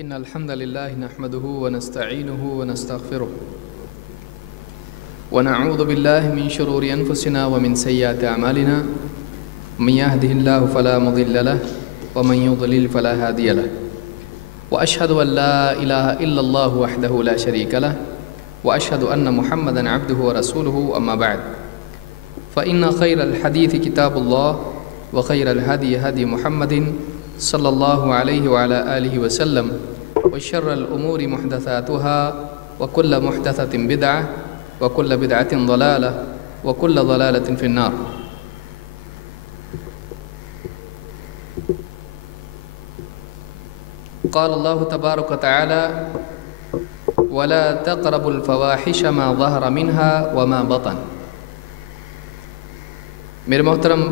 إن الحمد لله نحمده ونستعينه ونستغفره ونعوذ بالله من شرور أنفسنا ومن سيئات أعمالنا من يهده الله فلا مضل له ومن يضلل فلا هادي له وأشهد أن لا إله إلا الله وحده لا شريك له وأشهد أن محمدا عبده ورسوله أما بعد فإن خير الحديث كتاب الله وخير الهدي هدي محمد صلى الله عليه وعلى آله وسلم وشر الأمور محدثاتها وكل محدثة بدعة وكل بدعة ضلالة وكل ضلالة في النار. قال الله تبارك وتعالى ولا تقربوا الفواحش ما ظهر منها وما بطن. میرے محترم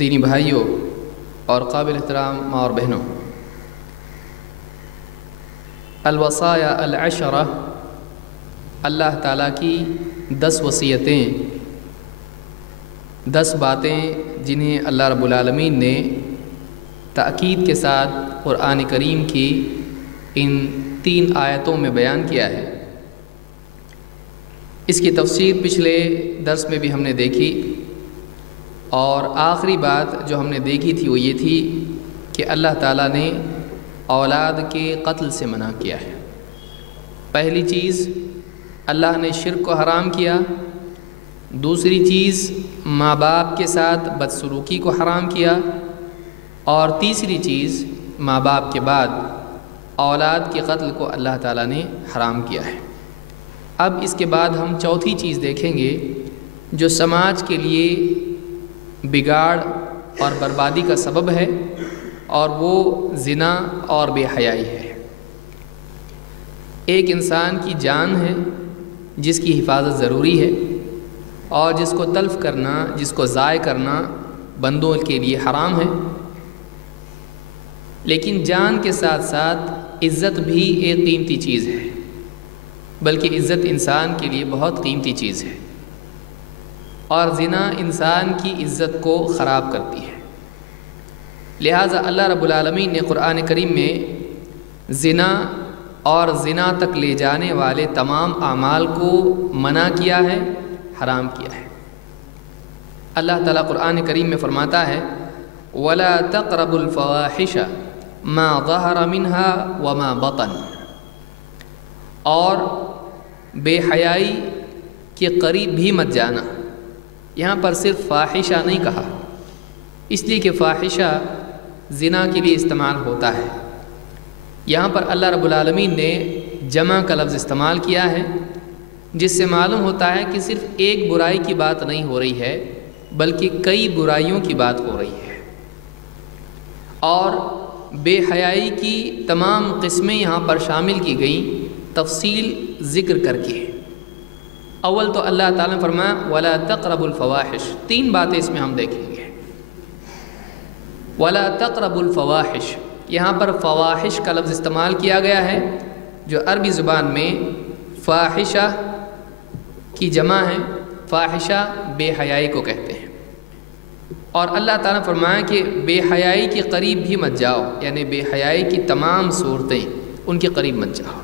دینی بھائیوں اور قابل احترام ماں اور بہنوں، الوصایا العشرہ اللہ تعالیٰ کی 10 وصیتیں، 10 باتیں جنہیں اللہ رب العالمین نے تاکید کے ساتھ قرآن کریم کی ان 3 آیتوں میں بیان کیا ہے۔ اس کی تفسیر پچھلے درس میں بھی ہم نے دیکھی، اور آخری بات جو ہم نے دیکھی تھی وہ یہ تھی کہ اللہ تعالیٰ نے اولاد کے قتل سے منع کیا ہے۔ پہلی چیز اللہ نے شرک کو حرام کیا، دوسری چیز ماں باپ کے ساتھ بدسلوکی کو حرام کیا، اور تیسری چیز ماں باپ کے بعد اولاد کے قتل کو اللہ تعالیٰ نے حرام کیا ہے۔ اب اس کے بعد ہم چوتھی چیز دیکھیں گے جو سماج کے لیے بگاڑ اور بربادی کا سبب ہے، اور وہ زنا اور بے حیائی ہے۔ ایک انسان کی جان ہے جس کی حفاظت ضروری ہے، اور جس کو تلف کرنا، جس کو ضائع کرنا بندوں کے لیے حرام ہے، لیکن جان کے ساتھ ساتھ عزت بھی ایک قیمتی چیز ہے، بلکہ عزت انسان کے لیے بہت قیمتی چیز ہے، اور زنا انسان کی عزت کو خراب کرتی ہے۔ لہٰذا اللہ رب العالمین نے قرآن کریم میں زنا اور زنا تک لے جانے والے تمام اعمال کو منع کیا ہے، حرام کیا ہے۔ اللہ تعالیٰ قرآن کریم میں فرماتا ہے وَلَا تَقْرَبُوا الْفَوَاحِشَ مَا ظَهَرَ مِنْهَا وَمَا بَطَنَ، اور بے حیائی کے قریب بھی مت جانا۔ یہاں پر صرف فاحشہ نہیں کہا، اس لیے کہ فاحشہ زنا کے لیے استعمال ہوتا ہے۔ یہاں پر اللہ رب العالمین نے جمع کا لفظ استعمال کیا ہے، جس سے معلوم ہوتا ہے کہ صرف ایک برائی کی بات نہیں ہو رہی ہے، بلکہ کئی برائیوں کی بات ہو رہی ہے، اور بے حیائی کی تمام قسمیں یہاں پر شامل کی گئیں تفصیل ذکر کر کے۔ اول تو اللہ تعالیٰ نے فرمایا وَلَا تَقْرَبُوا الْفَوَاحِشَ، 3 باتیں اس میں ہم دیکھیں گے۔ وَلَا تَقْرَبُوا الْفَوَاحِشَ، یہاں پر فواحش کا لفظ استعمال کیا گیا ہے، جو عربی زبان میں فاحشہ کی جمع ہے۔ فاحشہ بے حیائی کو کہتے ہیں، اور اللہ تعالیٰ نے فرمایا کہ بے حیائی کے قریب بھی مت جاؤ، یعنی بے حیائی کی تمام صورتیں ان کے قریب مت جاؤ۔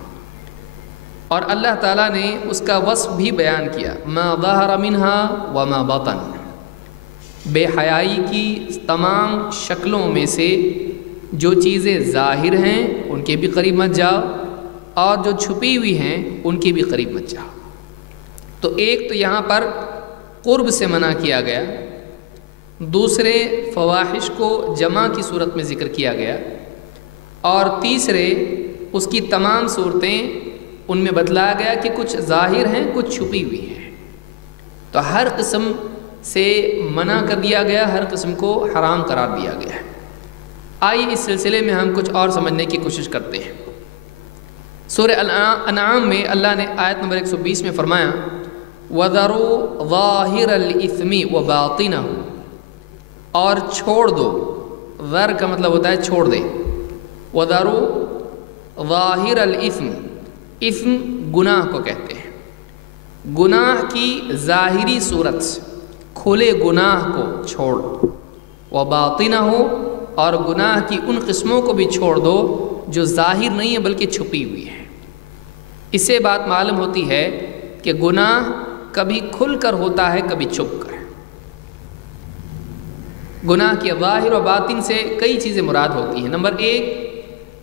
اور اللہ تعالیٰ نے اس کا وصف بھی بیان کیا ما ظہر منہا وما بطن، بے حیائی کی تمام شکلوں میں سے جو چیزیں ظاہر ہیں ان کے بھی قریب مت جاؤ، اور جو چھپی ہوئی ہیں ان کے بھی قریب مت جاؤ۔ تو ایک تو یہاں پر قرب سے منع کیا گیا، دوسرے فواحش کو جمع کی صورت میں ذکر کیا گیا، اور تیسرے اس کی تمام صورتیں ان میں بتلایا گیا کہ کچھ ظاہر ہیں کچھ چھپی ہوئی ہیں۔ تو ہر قسم سے منع کر دیا گیا، ہر قسم کو حرام قرار دیا گیا ہے۔ آئیے اس سلسلے میں ہم کچھ اور سمجھنے کی کوشش کرتے ہیں۔ سورہ انعام میں اللہ نے آیت نمبر 120 میں فرمایا وَذَرُوا ظَاهِرَ الْإِثْمِ وَبَاطِنَهُ، اور چھوڑ دو، ذر کا مطلب ہوتا ہے چھوڑ دے، وَذَرُوا ظَاهِرَ الْإِثْمِ، اثم گناہ کو کہتے ہیں، گناہ کی ظاہری صورت کھلے گناہ کو چھوڑ، وَبَاطِنَهُ، اور گناہ کی ان قسموں کو بھی چھوڑ دو جو ظاہر نہیں ہے بلکہ چھپی ہوئی ہے۔ اس سے بات معلوم ہوتی ہے کہ گناہ کبھی کھل کر ہوتا ہے، کبھی چھپ کر۔ گناہ کے ظاہر و باطن سے کئی چیزیں مراد ہوتی ہیں۔ نمبر 1،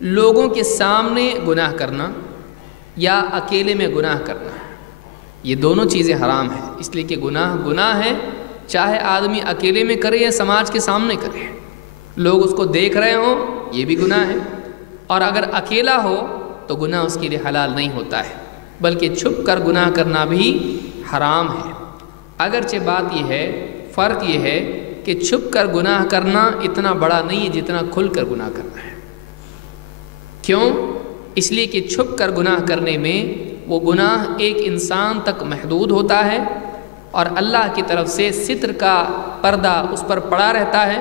لوگوں کے سامنے گناہ کرنا یا اکیلے میں گناہ کرنا، یہ دونوں چیزیں حرام ہیں، اس لیے کہ گناہ ہے، چاہے آدمی اکیلے میں کرے یا سماج کے سامنے کرے، لوگ اس کو دیکھ رہے ہوں یہ بھی گناہ ہے، اور اگر اکیلا ہو تو گناہ اس کے لیے حلال نہیں ہوتا ہے، بلکہ چھپ کر گناہ کرنا بھی حرام ہے۔ اگرچہ بات یہ ہے، فرق یہ ہے کہ چھپ کر گناہ کرنا اتنا بڑا نہیں ہے جتنا کھل کر گناہ کرنا ہے۔ کیوں؟ اس لیے کہ چھپ کر گناہ کرنے میں وہ گناہ ایک انسان تک محدود ہوتا ہے اور اللہ کی طرف سے ستر کا پردہ اس پر پڑا رہتا ہے،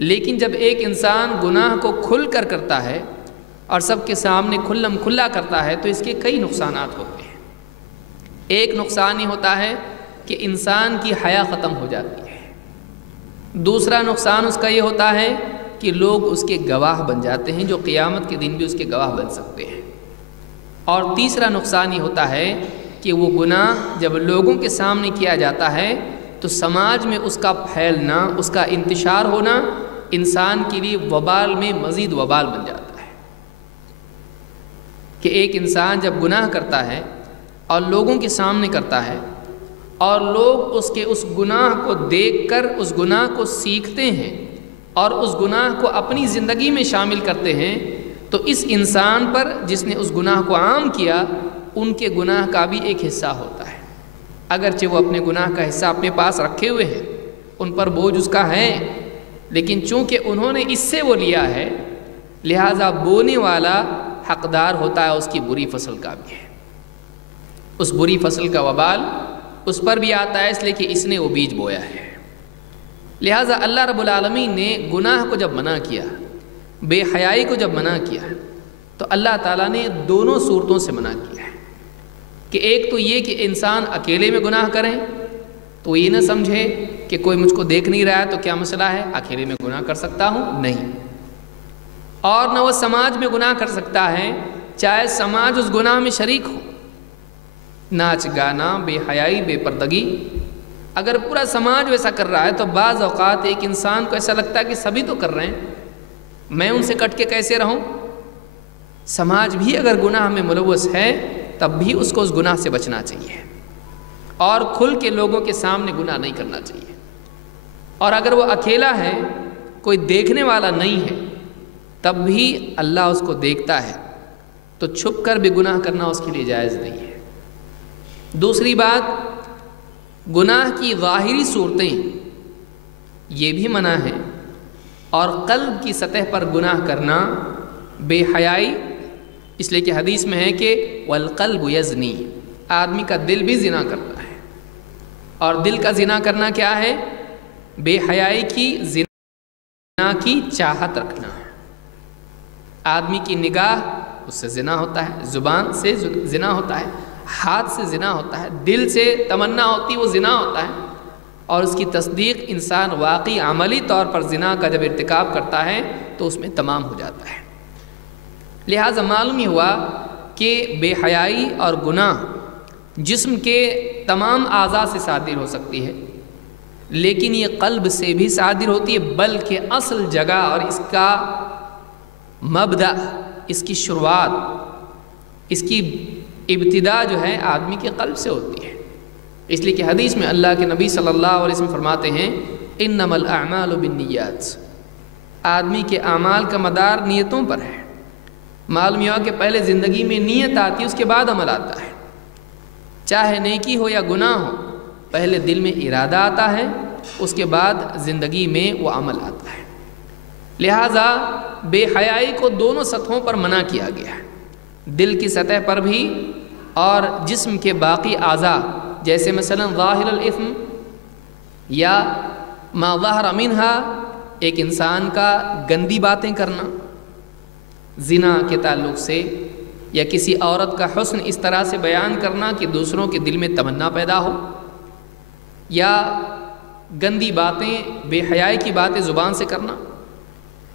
لیکن جب ایک انسان گناہ کو کھل کر کرتا ہے اور سب کے سامنے کھلم کھلا کرتا ہے تو اس کے کئی نقصانات ہوتے ہیں۔ ایک نقصان یہ ہوتا ہے کہ انسان کی حیا ختم ہو جاتی ہے، دوسرا نقصان اس کا یہ ہوتا ہے کہ لوگ اس کے گواہ بن جاتے ہیں، جو قیامت کے دن بھی اس کے گواہ بن سکتے ہیں، اور تیسرا نقصان یہ ہوتا ہے کہ وہ گناہ جب لوگوں کے سامنے کیا جاتا ہے تو سماج میں اس کا پھیلنا، اس کا انتشار ہونا انسان کے لیے وبال میں مزید وبال بن جاتا ہے، کہ ایک انسان جب گناہ کرتا ہے اور لوگوں کے سامنے کرتا ہے اور لوگ اس گناہ کو دیکھ کر اس گناہ کو سیکھتے ہیں اور اس گناہ کو اپنی زندگی میں شامل کرتے ہیں، تو اس انسان پر جس نے اس گناہ کو عام کیا ان کے گناہ کا بھی ایک حصہ ہوتا ہے، اگرچہ وہ اپنے گناہ کا حصہ اپنے پاس رکھے ہوئے ہیں، ان پر بوجھ اس کا ہے، لیکن چونکہ انہوں نے اس سے وہ لیا ہے لہٰذا بونے والا حقدار ہوتا ہے اس کی بری فصل کا بھی ہے، اس بری فصل کا وبال اس پر بھی آتا ہے، اس لیے کہ اس نے وہ بیج بویا ہے۔ لہٰذا اللہ رب العالمین نے گناہ کو جب منع کیا، بے حیائی کو جب منع کیا، تو اللہ تعالیٰ نے دونوں صورتوں سے منع کیا ہے، کہ ایک تو یہ کہ انسان اکیلے میں گناہ کریں تو یہ نہ سمجھے کہ کوئی مجھ کو دیکھ نہیں رہا ہے تو کیا مسئلہ ہے، اکیلے میں گناہ کر سکتا ہوں، نہیں، اور نہ وہ سماج میں گناہ کر سکتا ہے چاہے سماج اس گناہ میں شریک ہو، ناچ گانا، بے حیائی، بے پردگی، اگر پورا سماج ویسا کر رہا ہے تو بعض اوقات ایک انسان کو ایسا لگتا ہے کہ سبھی تو کر رہے ہیں، میں ان سے کٹ کے کیسے رہوں۔ سماج بھی اگر گناہ میں ملوث ہے تب بھی اس کو اس گناہ سے بچنا چاہیے اور کھل کے لوگوں کے سامنے گناہ نہیں کرنا چاہیے، اور اگر وہ اکیلا ہے، کوئی دیکھنے والا نہیں ہے، تب بھی اللہ اس کو دیکھتا ہے، تو چھپ کر بھی گناہ کرنا اس کے لیے جائز نہیں ہے۔ دوسری بات، گناہ کی ظاہری صورتیں یہ بھی منع ہے، اور قلب کی سطح پر گناہ کرنا، بے حیائی، اس لیے کہ حدیث میں ہے کہ والقلب یزنی، آدمی کا دل بھی زنا کرتا ہے، اور دل کا زنا کرنا کیا ہے؟ بے حیائی کی، زنا کی چاہت رکھنا ہے۔ آدمی کی نگاہ اس سے زنا ہوتا ہے، زبان سے زنا ہوتا ہے، ہاتھ سے زنا ہوتا ہے، دل سے تمنا ہوتی وہ زنا ہوتا ہے، اور اس کی تصدیق انسان واقعی عملی طور پر زنا کا جب ارتکاب کرتا ہے تو اس میں تمام ہو جاتا ہے۔ لہٰذا معلوم یہ ہوا کہ بے حیائی اور گناہ جسم کے تمام اعضاء سے صادر ہو سکتی ہے، لیکن یہ قلب سے بھی صادر ہوتی ہے، بلکہ اصل جگہ اور اس کا مبدأ، اس کی شروعات، اس کی ابتدا جو ہے آدمی کے قلب سے ہوتی ہے، اس لیے کہ حدیث میں اللہ کے نبی صلی اللہ علیہ وسلم فرماتے ہیں انما الاعمال بالنیات، آدمی کے اعمال کا مدار نیتوں پر ہے۔ معلوم یہ کہ پہلے زندگی میں نیت آتی ہے، اس کے بعد عمل آتا ہے، چاہے نیکی ہو یا گناہ ہو، پہلے دل میں ارادہ آتا ہے، اس کے بعد زندگی میں وہ عمل آتا ہے۔ لہٰذا بے حیائی کو دونوں سطحوں پر منع کیا گیا ہے، دل کی سطح پر بھی اور جسم کے باقی اعضاء، جیسے مثلا ظاہر الاثم یا ما ظہر منہا، ایک انسان کا گندی باتیں کرنا زنا کے تعلق سے، یا کسی عورت کا حسن اس طرح سے بیان کرنا کہ دوسروں کے دل میں تمنا پیدا ہو، یا گندی باتیں، بے حیائی کی باتیں زبان سے کرنا،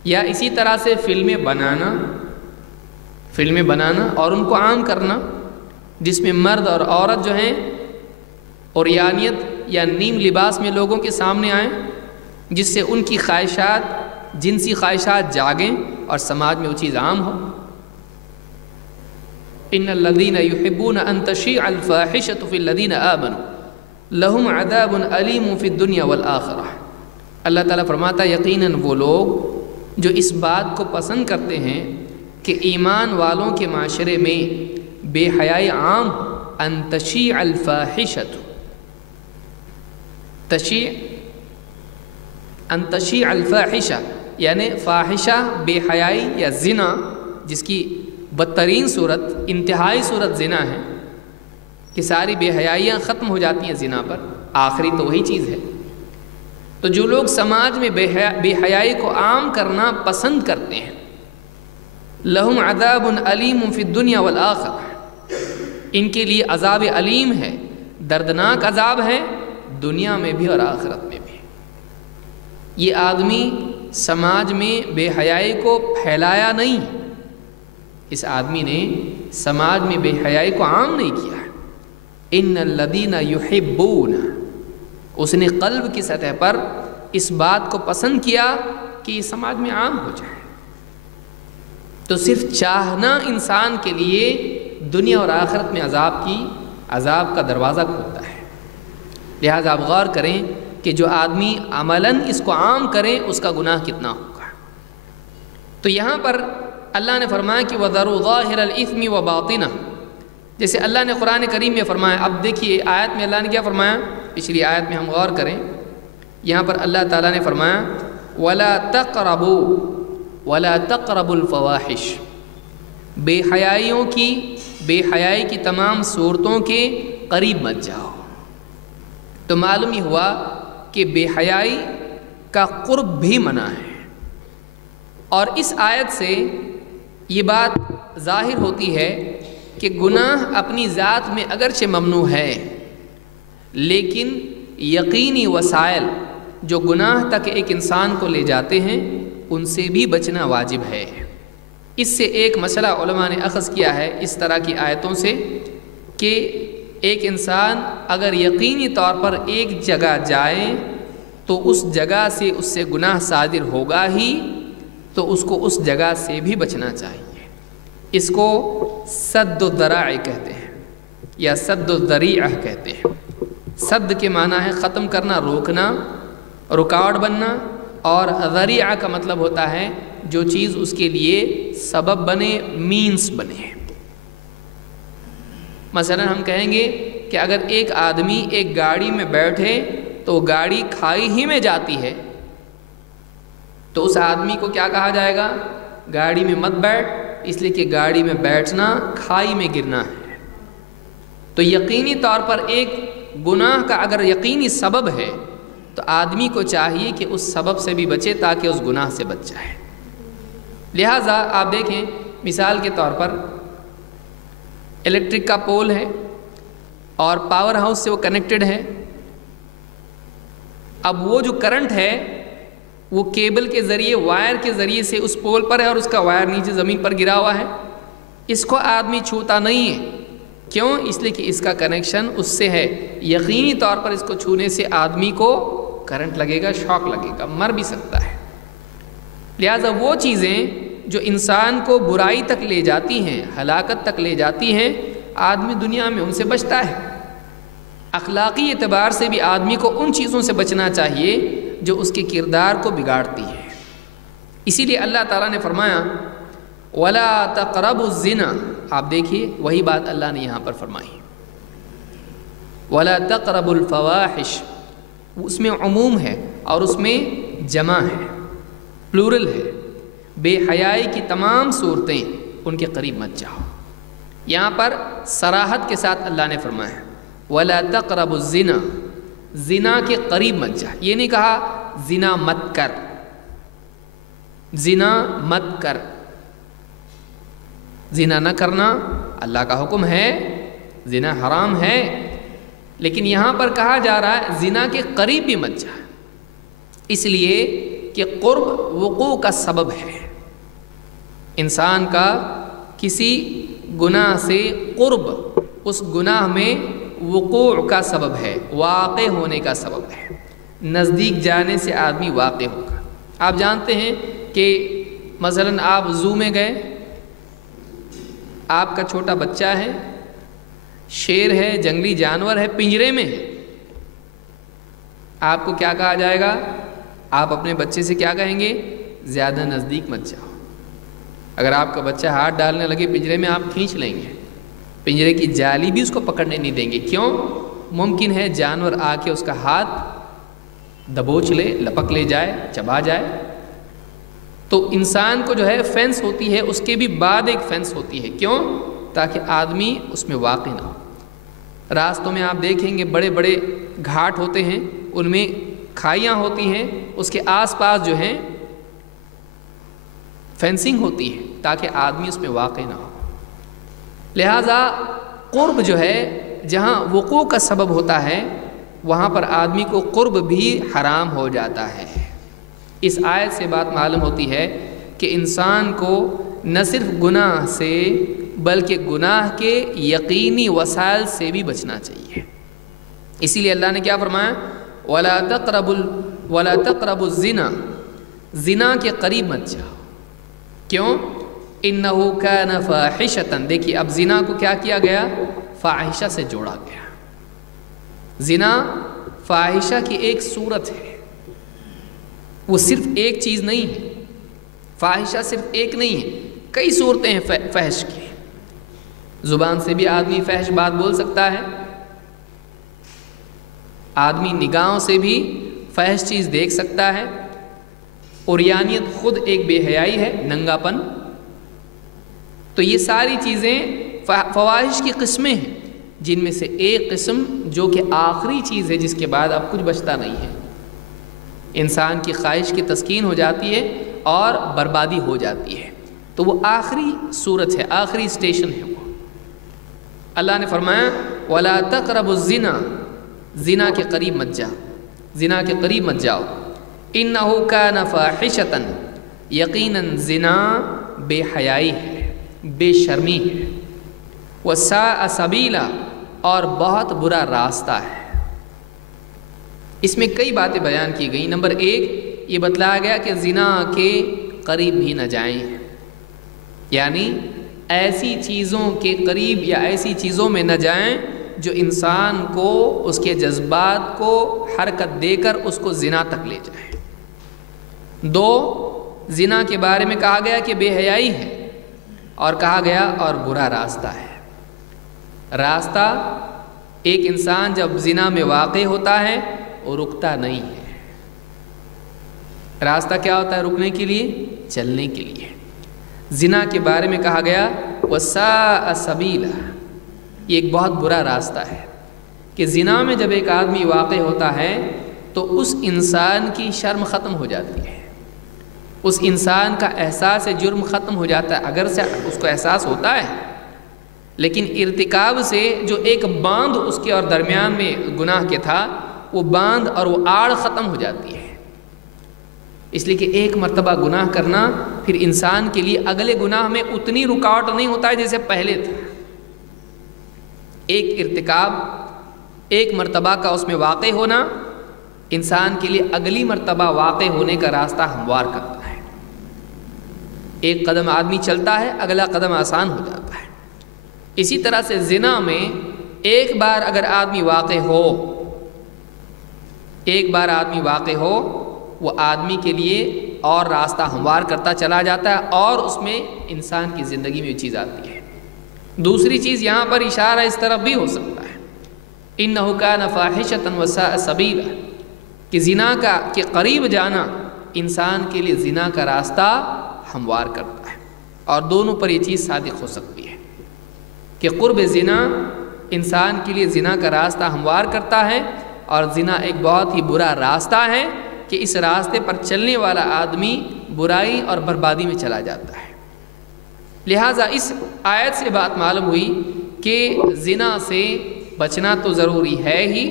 یا اسی طرح سے فلمیں بنانا فلمیں بنانا اور ان کو عام کرنا، جس میں مرد اور عورت جو ہیں عریانیت یا نیم لباس میں لوگوں کے سامنے آئیں، جس سے ان کی خواہشات، جنسی خواہشات جاگیں اور سماج میں وہ چیز عام ہو۔ ان الذین یحبون ان تشیع الفاحشۃ فی الذین آمنوا لہم عذاب علیم فی الدنیا والآخرہ۔ اللہ تعالیٰ فرماتا ہے یقیناً وہ لوگ جو اس بات کو پسند کرتے ہیں کہ ایمان والوں کے معاشرے میں بے حیائی عام، ان تشیع الفاحشۃ، ان تشیع الفاحشہ یعنی فاحشہ، بے حیائی یا زنا، جس کی بدترین صورت، انتہائی صورت زنا ہے کہ ساری بے حیائیاں ختم ہو جاتی ہیں زنا پر، آخری تو وہی چیز ہے۔ تو جو لوگ سماج میں بے حیائی کو عام کرنا پسند کرتے ہیں، لہم عذاب علیم فی الدنیا والآخرہ، ان کے لیے عذاب علیم ہے، دردناک عذاب ہے، دنیا میں بھی اور آخرت میں بھی۔ یہ آدمی سماج میں بے حیائی کو پھیلایا نہیں، اس آدمی نے سماج میں بے حیائی کو عام نہیں کیا۔ ان الذین یحبون، اس نے قلب کی سطح پر اس بات کو پسند کیا کہ یہ سماج میں عام ہو جائے۔ تو صرف چاہنا انسان کے لیے دنیا اور آخرت میں عذاب کا دروازہ کھولتا ہے۔ لہذا آپ غور کریں کہ جو آدمی عملاً اس کو عام کرے اس کا گناہ کتنا ہوگا۔ تو یہاں پر اللہ نے فرمایا کہ وَذَرُوا ظَاهِرَ الْإِثْمِ وَبَاطِنَهُ، جیسے اللہ نے قرآن کریم میں فرمایا۔ اب دیکھیے آیت میں اللہ نے کیا فرمایا، پچھلی آیت میں ہم غور کریں، یہاں پر اللہ تعالیٰ نے فرمایا وَلَا تَقْرَبُوا الْفَوَاحِشَ، بے حیائی کی تمام صورتوں کے قریب مت جاؤ۔ تو معلوم ہی ہوا کہ بے حیائی کا قرب بھی منع ہے، اور اس آیت سے یہ بات ظاہر ہوتی ہے کہ گناہ اپنی ذات میں اگرچہ ممنوع ہے، لیکن یقینی وسائل جو گناہ تک ایک انسان کو لے جاتے ہیں ان سے بھی بچنا واجب ہے۔ اس سے ایک مسئلہ علماء نے اخذ کیا ہے اس طرح کی آیتوں سے کہ ایک انسان اگر یقینی طور پر ایک جگہ جائے تو اس جگہ سے اس سے گناہ صادر ہوگا ہی، تو اس کو اس جگہ سے بھی بچنا چاہیے۔ اس کو سد الذرائع کہتے ہیں یا سد الذریعہ کہتے ہیں۔ سد کے معنی ہے ختم کرنا، روکنا، رکاوٹ بننا، اور ذریعہ کا مطلب ہوتا ہے جو چیز اس کے لیے سبب بنے، مینس بنے۔ مثلا ہم کہیں گے کہ اگر ایک آدمی ایک گاڑی میں بیٹھے تو گاڑی کھائی ہی میں جاتی ہے، تو اس آدمی کو کیا کہا جائے گا، گاڑی میں مت بیٹھ، اس لیے کہ گاڑی میں بیٹھنا کھائی میں گرنا ہے۔ تو یقینی طور پر ایک گناہ کا اگر یقینی سبب ہے تو آدمی کو چاہیے کہ اس سبب سے بھی بچے تاکہ اس گناہ سے بچ جائے۔ لہٰذا آپ دیکھیں مثال کے طور پر الیکٹرک کا پول ہے اور پاور ہاؤس سے وہ کنیکٹڈ ہے۔ اب وہ جو کرنٹ ہے وہ کیبل کے ذریعے، وائر کے ذریعے سے اس پول پر ہے، اور اس کا وائر نیچے زمین پر گرا ہوا ہے۔ اس کو آدمی چھوتا نہیں ہے، کیوں؟ اس لیے کہ اس کا کنیکشن اس سے ہے، یقینی طور پر اس کو چھونے سے آدمی کو کرنٹ لگے گا، شاک لگے گا، مر بھی سکتا ہے۔ لہٰذا وہ چیزیں جو انسان کو برائی تک لے جاتی ہیں، ہلاکت تک لے جاتی ہیں، آدمی دنیا میں ان سے بچتا ہے۔ اخلاقی اعتبار سے بھی آدمی کو ان چیزوں سے بچنا چاہیے جو اس کے کردار کو بگاڑتی ہے۔ اسی لیے اللہ تعالیٰ نے فرمایا وَلَا تَقْرَبُوا الزِّنَا، آپ دیکھیے وہی بات اللہ نے یہاں پر فرمائی، وَلَا تَقْرَبُوا الْفَوَاحِشَ، اس میں عموم ہے اور اس میں جمع ہے، پلورل ہے۔ بے حیائی کی تمام صورتیں ان کے قریب مت جاؤ۔ یہاں پر صراحت کے ساتھ اللہ نے فرمایا وَلَا تَقْرَبُوا الزِّنَا، زنا کے قریب مت جا۔ یہ نہیں کہا زنا مت کر، زنا مت کر، زنا نہ کرنا اللہ کا حکم ہے، زنا حرام ہے، لیکن یہاں پر کہا جا رہا ہے زنا کے قریب بھی مت جا، اس لیے کہ قرب وقوع کا سبب ہے انسان کا کسی گناہ سے قرب اس گناہ میں وقوع کا سبب ہے، واقع ہونے کا سبب ہے، نزدیک جانے سے آدمی واقع ہوگا۔ آپ جانتے ہیں کہ مثلاً آپ زو میں گئے، آپ کا چھوٹا بچہ ہے، شیر ہے، جنگلی جانور ہے، پنجرے میں ہے، آپ کو کیا کہا جائے گا؟ آپ اپنے بچے سے کیا کہیں گے؟ زیادہ نزدیک مت جاؤ۔ اگر آپ کا بچہ ہاتھ ڈالنے لگے پنجرے میں، آپ کھینچ لیں گے، پنجرے کی جالی بھی اس کو پکڑنے نہیں دیں گے۔ کیوں؟ ممکن ہے جانور آ کے اس کا ہاتھ دبوچ لے، لپک لے جائے، چبا جائے۔ تو انسان کو جو ہے فینس ہوتی ہے، اس کے بھی بعد ایک فینس ہوتی ہے۔ کیوں؟ تاکہ آدمی اس میں واقع نہ ہو۔ راستوں میں آپ دیکھیں گے بڑے بڑے گھاٹ ہوتے ہیں، ان میں کھائیاں ہوتی ہیں، اس کے آس پاس جو ہیں فینسنگ ہوتی ہے تاکہ آدمی اس میں واقع نہ ہو۔ لہٰذا قرب جو ہے، جہاں وقوع کا سبب ہوتا ہے وہاں پر آدمی کو قرب بھی حرام ہو جاتا ہے۔ اس آیت سے بات معلوم ہوتی ہے کہ انسان کو نہ صرف گناہ سے بلکہ گناہ کے یقینی وسائل سے بھی بچنا چاہیے۔ اسی لیے اللہ نے کیا فرمایا؟ وَلَا تَقْرَبُوا الزِّنَا، زنا کے قریب مت جاؤ۔ کیوں؟ إِنَّهُ كَانَ فَاحِشَةً۔ دیکھیے اب زنا کو کیا کیا گیا؟ فاحشہ سے جوڑا گیا۔ زنا فاحشہ کی ایک صورت ہے، وہ صرف ایک چیز نہیں ہے۔ فاحشہ صرف ایک نہیں ہے، کئی صورتیں ہیں فحش کی۔ زبان سے بھی آدمی فحش بات بول سکتا ہے، آدمی نگاہوں سے بھی فحش چیز دیکھ سکتا ہے۔ عریانیت خود ایک بے حیائی ہے، ننگا پن۔ تو یہ ساری چیزیں فواحش کی قسمیں ہیں، جن میں سے ایک قسم جو کہ آخری چیز ہے، جس کے بعد اب کچھ بچتا نہیں ہے، انسان کی خواہش کی تسکین ہو جاتی ہے اور بربادی ہو جاتی ہے، تو وہ آخری صورت ہے، آخری اسٹیشن ہے وہ۔ اللہ نے فرمایا وَلَا تَقْرَبُوا الزِّنَا، زنا کے قریب مت جاؤ، زنا کے قریب مت جاؤ۔ إِنَّهُ كَانَ فَاحِشَةً، یقیناً زنا بے حیائی ہے، بے شرمی ہے۔ وَسَاءَ سَبِيلًا، اور بہت برا راستہ ہے۔ اس میں کئی باتیں بیان کی گئیں۔ نمبر ایک، یہ بتلایا گیا کہ زنا کے قریب بھی نہ جائیں، یعنی ایسی چیزوں کے قریب یا ایسی چیزوں میں نہ جائیں جو انسان کو اس کے جذبات کو حرکت دے کر اس کو زنا تک لے جائے۔ دو، زنا کے بارے میں کہا گیا کہ بے حیائی ہے، اور کہا گیا اور برا راستہ ہے۔ راستہ، ایک انسان جب زنا میں واقع ہوتا ہے وہ رکتا نہیں ہے۔ راستہ کیا ہوتا ہے رکنے کے لیے؟ چلنے کے لیے۔ زنا کے بارے میں کہا گیا وَسَاءَ سَبِيلًا، یہ ایک بہت برا راستہ ہے کہ زنا میں جب ایک آدمی واقع ہوتا ہے تو اس انسان کی شرم ختم ہو جاتی ہے، اس انسان کا احساس جرم ختم ہو جاتا ہے۔ اگر سے اس کو احساس ہوتا ہے، لیکن ارتکاب سے جو ایک باندھ اس کے اور درمیان میں گناہ کے تھا، وہ باندھ اور وہ آڑ ختم ہو جاتی ہے۔ اس لیے کہ ایک مرتبہ گناہ کرنا پھر انسان کے لیے اگلے گناہ میں اتنی رکاوٹ نہیں ہوتا ہے جیسے پہلے تھا۔ ایک ارتکاب، ایک مرتبہ کا اس میں واقع ہونا انسان کے لیے اگلی مرتبہ واقع ہونے کا راستہ ہموار کرتا ہے۔ ایک قدم آدمی چلتا ہے، اگلا قدم آسان ہو جاتا ہے۔ اسی طرح سے زنا میں ایک بار اگر آدمی واقع ہو، ایک بار آدمی واقع ہو، وہ آدمی کے لیے اور راستہ ہموار کرتا چلا جاتا ہے، اور اس میں انسان کی زندگی میں یہ چیز آتی ہے۔ دوسری چیز یہاں پر اشارہ اس طرف بھی ہو سکتا ہے، إِنَّهُ كَانَ فَاحِشَةً وَسَاءَ سَبِيلًا، کہ زنا کے قریب جانا انسان کے لیے زنا کا راستہ ہموار کرتا ہے۔ اور دونوں پر یہ چیز صادق ہو سکتی ہے کہ قرب زنا انسان کے لیے زنا کا راستہ ہموار کرتا ہے، اور زنا ایک بہت ہی برا راستہ ہے کہ اس راستے پر چلنے والا آدمی برائی اور بربادی میں چلا جاتا ہے۔ لہٰذا اس آیت سے بات معلوم ہوئی کہ زنا سے بچنا تو ضروری ہے ہی،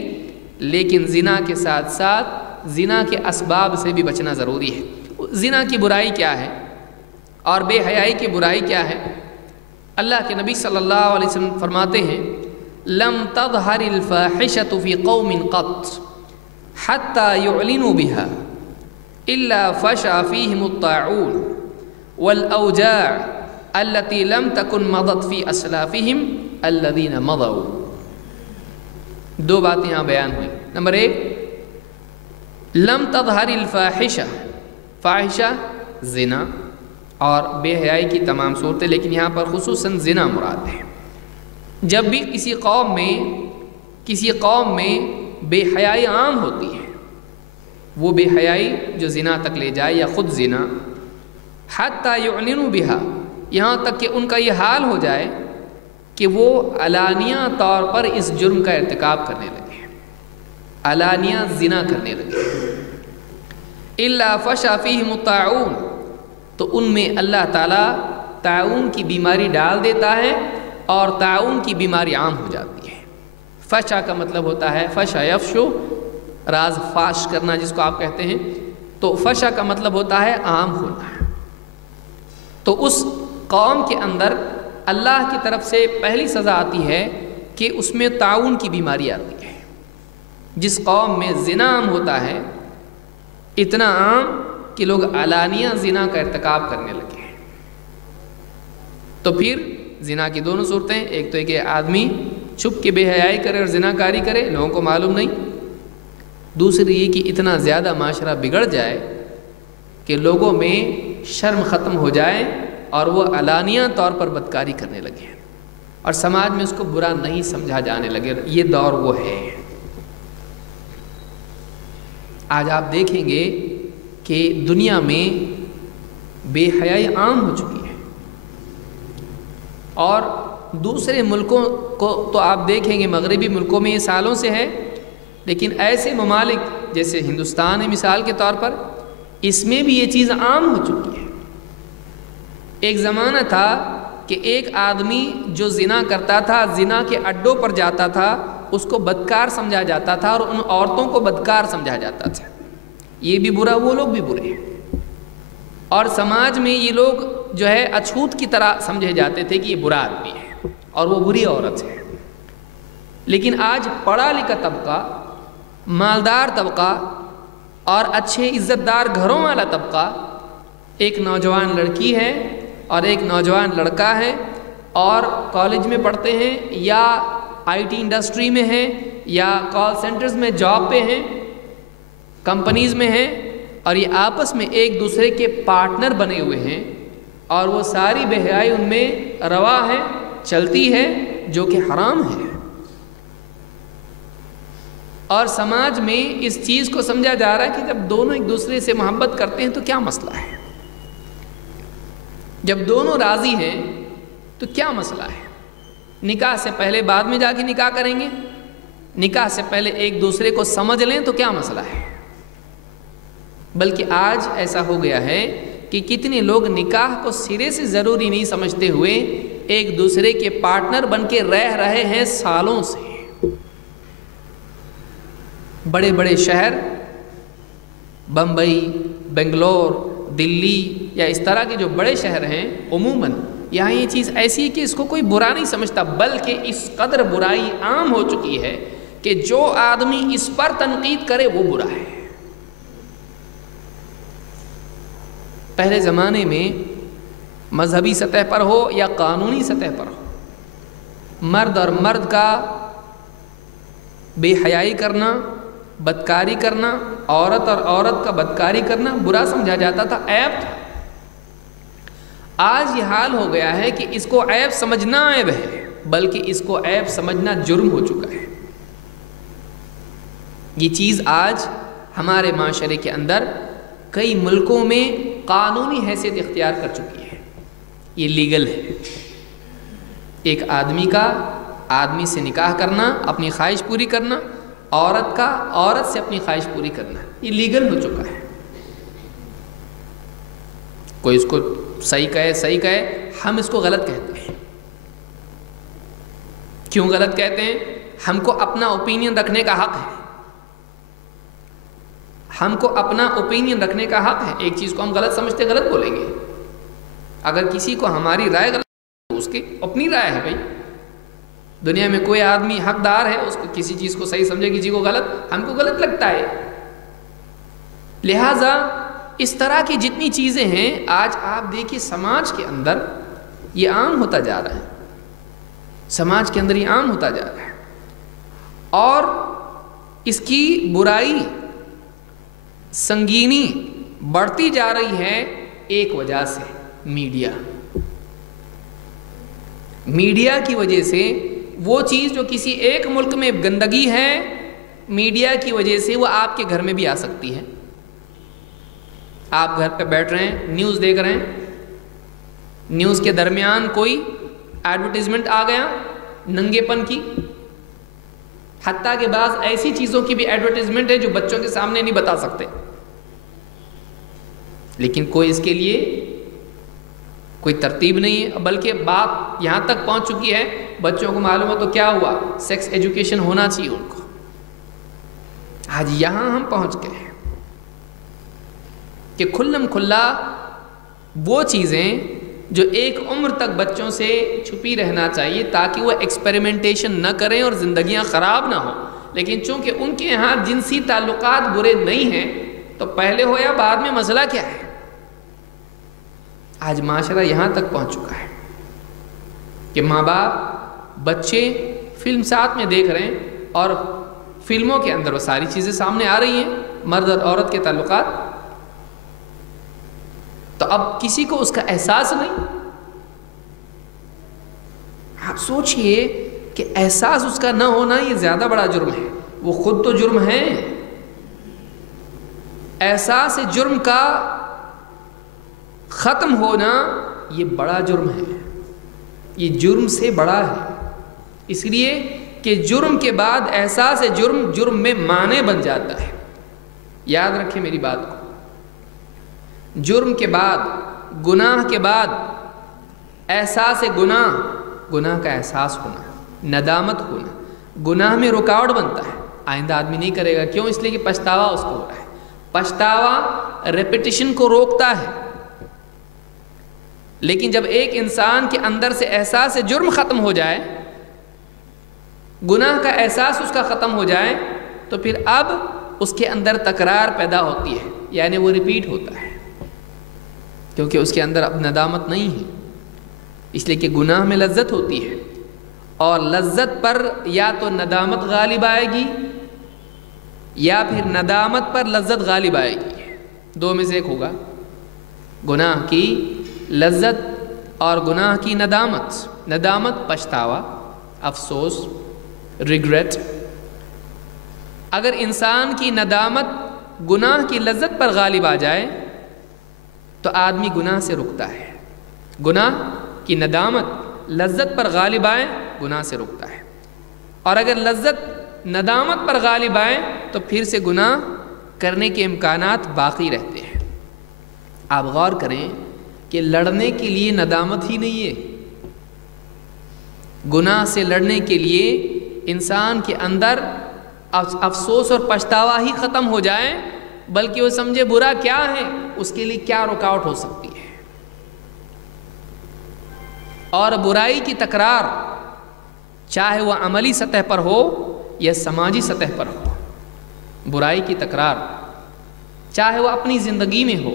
لیکن زنا کے ساتھ ساتھ زنا کے اسباب سے بھی بچنا ضروری ہے۔ زنا کی برائی کیا ہے اور بے حیائی کی برائی کیا ہے؟ اللہ کے نبی صلی اللہ علیہ وسلم فرماتے ہیں لم تظہر الفاحشۃ فی قوم قط حتی یعلنوا بها الا فشا فیہم الطاعون والاوجاع التي لم تكن مضت في اسلافهم الذين مضوا۔ دو باتیں یہاں بیان ہوئی۔ نمبر 1، لم تظہر الفاحشہ، فاحشہ زنا اور بے حیائی کی تمام صورتیں، لیکن یہاں پر خصوصاً زنا مراد ہے۔ جب بھی کسی قوم میں بے حیائی عام ہوتی ہے، وہ بے حیائی جو زنا تک لے جائے یا خود زنا، حتی یعلنوا بہا، یہاں تک کہ ان کا یہ حال ہو جائے کہ وہ علانیہ طور پر اس جرم کا ارتکاب کرنے لگے، علانیہ زنا کرنے لگے، الا فشا فیہم الطاعون، تو ان میں اللہ تعالیٰ طاعون کی بیماری ڈال دیتا ہے اور طاعون کی بیماری عام ہو جاتی ہے۔ فشا کا مطلب ہوتا ہے فشا یفشو، راز فاش کرنا جس کو آپ کہتے ہیں، تو فشا کا مطلب ہوتا ہے عام ہونا۔ تو اس قوم کے اندر اللہ کی طرف سے پہلی سزا آتی ہے کہ اس میں طاعون کی بیماری آتی ہے۔ جس قوم میں زنا عام ہوتا ہے، اتنا عام کہ لوگ علانیہ زنا کا ارتکاب کرنے لگے ہیں، تو پھر زنا کی دونوں صورتیں، ایک تو کہ آدمی چھپ کے بے حیائی کرے اور زنا کاری کرے، لوگوں کو معلوم نہیں، دوسری یہ کہ اتنا زیادہ معاشرہ بگڑ جائے کہ لوگوں میں شرم ختم ہو جائے اور وہ علانیہ طور پر بدکاری کرنے لگے اور سماج میں اس کو برا نہیں سمجھا جانے لگے۔ یہ دور وہ ہے۔ آج آپ دیکھیں گے کہ دنیا میں بے حیائی عام ہو چکی ہے، اور دوسرے ملکوں کو تو آپ دیکھیں گے، مغربی ملکوں میں یہ سالوں سے ہے، لیکن ایسے ممالک جیسے ہندوستان ہے مثال کے طور پر، اس میں بھی یہ چیز عام ہو چکی ہے۔ ایک زمانہ تھا کہ ایک آدمی جو زنا کرتا تھا، زنا کے اڈوں پر جاتا تھا، اس کو بدکار سمجھا جاتا تھا اور ان عورتوں کو بدکار سمجھا جاتا تھا، یہ بھی برا، وہ لوگ بھی برے ہیں، اور سماج میں یہ لوگ جو ہے اچھوت کی طرح سمجھے جاتے تھے کہ یہ برا آدمی ہے اور وہ بری عورت ہے۔ لیکن آج پڑھا لکھا طبقہ، مالدار طبقہ اور اچھے عزت دار گھروں والا طبقہ، ایک نوجوان لڑکی ہے اور ایک نوجوان لڑکا ہے اور کالج میں پڑھتے ہیں یا آئی ٹی انڈسٹری میں ہیں یا کال سینٹرز میں جاب پہ ہیں، کمپنیز میں ہیں، اور یہ آپس میں ایک دوسرے کے پارٹنر بنے ہوئے ہیں، اور وہ ساری بے حیائی ان میں روا ہے، چلتی ہے، جو کہ حرام ہے۔ اور سماج میں اس چیز کو سمجھا جا رہا ہے کہ جب دونوں ایک دوسرے سے محبت کرتے ہیں تو کیا مسئلہ ہے، جب دونوں راضی ہیں تو کیا مسئلہ ہے، نکاح سے پہلے بعد میں جا کے نکاح کریں گے، نکاح سے پہلے ایک دوسرے کو سمجھ لیں تو کیا مسئلہ ہے۔ بلکہ آج ایسا ہو گیا ہے کہ کتنے لوگ نکاح کو سرے سے ضروری نہیں سمجھتے ہوئے ایک دوسرے کے پارٹنر بن کے رہ رہے ہیں سالوں سے۔ بڑے بڑے شہر، بمبئی، بنگلور، دلی یا اس طرح کے جو بڑے شہر ہیں، عموماً یہاں یہ چیز ایسی ہے کہ اس کو کوئی برا نہیں سمجھتا، بلکہ اس قدر برائی عام ہو چکی ہے کہ جو آدمی اس پر تنقید کرے وہ برا ہے۔ پہلے زمانے میں مذہبی سطح پر ہو یا قانونی سطح پر ہو، مرد اور مرد کا بے حیائی کرنا، بدکاری کرنا، عورت اور عورت کا بدکاری کرنا برا سمجھا جاتا تھا، عیب تھا۔ آج یہ حال ہو گیا ہے کہ اس کو عیب سمجھنا عیب ہے، بلکہ اس کو عیب سمجھنا جرم ہو چکا ہے۔ یہ چیز آج ہمارے معاشرے کے اندر کئی ملکوں میں قانونی حیثیت اختیار کر چکی ہے، یہ لیگل ہے۔ ایک آدمی کا آدمی سے نکاح کرنا، اپنی خواہش پوری کرنا، عورت کا عورت سے اپنی خواہش پوری کرنا، یہ لیگل ہو چکا ہے۔ کوئی اس کو صحیح کہے، ہم اس کو غلط کہتے ہیں۔ کیوں غلط کہتے ہیں؟ ہم کو اپنا اوپینین رکھنے کا حق ہے، ہم کو اپنا اوپینین رکھنے کا حق ہے۔ ایک چیز کو ہم غلط سمجھتے غلط بولیں گے، اگر کسی کو ہماری رائے غلط تو اس کی اپنی رائے ہے بھائی. دنیا میں کوئی آدمی حقدار ہے اس کو کسی چیز کو صحیح سمجھے کسی کو غلط. ہم کو غلط لگتا ہے. لہٰذا اس طرح کی جتنی چیزیں ہیں آج آپ دیکھیے سماج کے اندر یہ عام ہوتا جا رہا ہے. سماج کے اندر یہ عام ہوتا جا رہا ہے اور اس کی برائی سنگینی بڑھتی جا رہی ہے ایک وجہ سے، میڈیا. میڈیا کی وجہ سے وہ چیز جو کسی ایک ملک میں گندگی ہے، میڈیا کی وجہ سے وہ آپ کے گھر میں بھی آ سکتی ہے. آپ گھر پہ بیٹھ رہے ہیں، نیوز دیکھ رہے ہیں، نیوز کے درمیان کوئی ایڈورٹیزمنٹ آ گیا ننگے پن کی. حتیٰ کہ بعض ایسی چیزوں کی بھی ایڈورٹیزمنٹ ہے جو بچوں کے سامنے نہیں بتا سکتے، لیکن کوئی اس کے لیے کوئی ترتیب نہیں ہے. بلکہ بات یہاں تک پہنچ چکی ہے بچوں کو معلوم ہو تو کیا ہوا، سیکس ایجوکیشن ہونا چاہیے ان کو. آج یہاں ہم پہنچ گئے ہیں کہ کھلم کھلا وہ چیزیں جو ایک عمر تک بچوں سے چھپی رہنا چاہیے تاکہ وہ ایکسپیریمنٹیشن نہ کریں اور زندگیاں خراب نہ ہوں، لیکن چونکہ ان کے یہاں جنسی تعلقات برے نہیں ہیں تو پہلے ہو یا بعد میں مسئلہ کیا ہے. آج معاشرہ یہاں تک پہنچ چکا ہے کہ ماں باپ بچے فلم ساتھ میں دیکھ رہے ہیں اور فلموں کے اندر وہ ساری چیزیں سامنے آ رہی ہیں، مرد اور عورت کے تعلقات. تو اب کسی کو اس کا احساس نہیں. آپ سوچئے کہ احساس اس کا نہ ہونا یہ زیادہ بڑا جرم ہے. وہ خود تو جرم ہے، احساس جرم کا ختم ہونا یہ بڑا جرم ہے. یہ جرم سے بڑا ہے، اس لیے کہ جرم کے بعد احساس جرم جرم میں معنی بن جاتا ہے. یاد رکھیں میری بات کو. جرم کے بعد، گناہ کے بعد احساس گناہ، گناہ کا احساس ہونا، ندامت ہونا گناہ میں رکاوٹ بنتا ہے. آئندہ آدمی نہیں کرے گا. کیوں؟ اس لیے کہ پچھتاوا اس کو ہو رہا ہے. پچھتاوا ریپیٹیشن کو روکتا ہے. لیکن جب ایک انسان کے اندر سے احساس جرم ختم ہو جائے، گناہ کا احساس اس کا ختم ہو جائے، تو پھر اب اس کے اندر تکرار پیدا ہوتی ہے، یعنی وہ ریپیٹ ہوتا ہے، کیونکہ اس کے اندر اب ندامت نہیں ہے. اس لیے کہ گناہ میں لذت ہوتی ہے اور لذت پر یا تو ندامت غالب آئے گی یا پھر ندامت پر لذت غالب آئے گی. دو میں سے ایک ہوگا. گناہ کی لذت اور گناہ کی ندامت. ندامت پچھتاوا، افسوس، ریگریٹ. اگر انسان کی ندامت گناہ کی لذت پر غالب آ جائے تو آدمی گناہ سے رکتا ہے. گناہ کی ندامت لذت پر غالب آئے، گناہ سے رکتا ہے. اور اگر لذت ندامت پر غالب آئے تو پھر سے گناہ کرنے کے امکانات باقی رہتے ہیں. آپ غور کریں کہ لڑنے کے لیے ندامت ہی نہیں ہے. گناہ سے لڑنے کے لیے انسان کے اندر افسوس اور پچھتاوا ہی ختم ہو جائے، بلکہ وہ سمجھے برا کیا ہے، اس کے لیے کیا رکاوٹ ہو سکتی ہے. اور برائی کی تکرار چاہے وہ عملی سطح پر ہو یا سماجی سطح پر ہو، برائی کی تکرار چاہے وہ اپنی زندگی میں ہو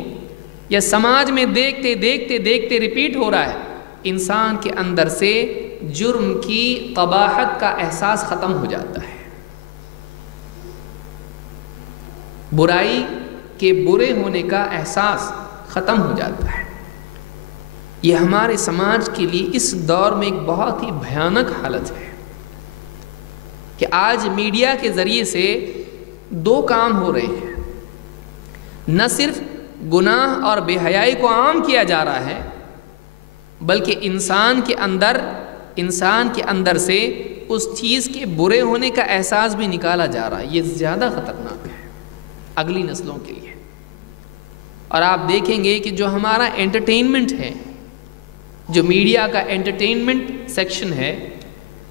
یا سماج میں دیکھتے دیکھتے دیکھتے ریپیٹ ہو رہا ہے، انسان کے اندر سے جرم کی قباحت کا احساس ختم ہو جاتا ہے. برائی کے برے ہونے کا احساس ختم ہو جاتا ہے. یہ ہمارے سماج کے لیے اس دور میں ایک بہت ہی بھیانک حالت ہے کہ آج میڈیا کے ذریعے سے دو کام ہو رہے ہیں. نہ صرف گناہ اور بے حیائی کو عام کیا جا رہا ہے، بلکہ انسان کے اندر سے اس چیز کے برے ہونے کا احساس بھی نکالا جا رہا ہے. یہ زیادہ خطرناک ہے اگلی نسلوں کے لیے. اور آپ دیکھیں گے کہ جو ہمارا انٹرٹینمنٹ ہے، جو میڈیا کا انٹرٹینمنٹ سیکشن ہے،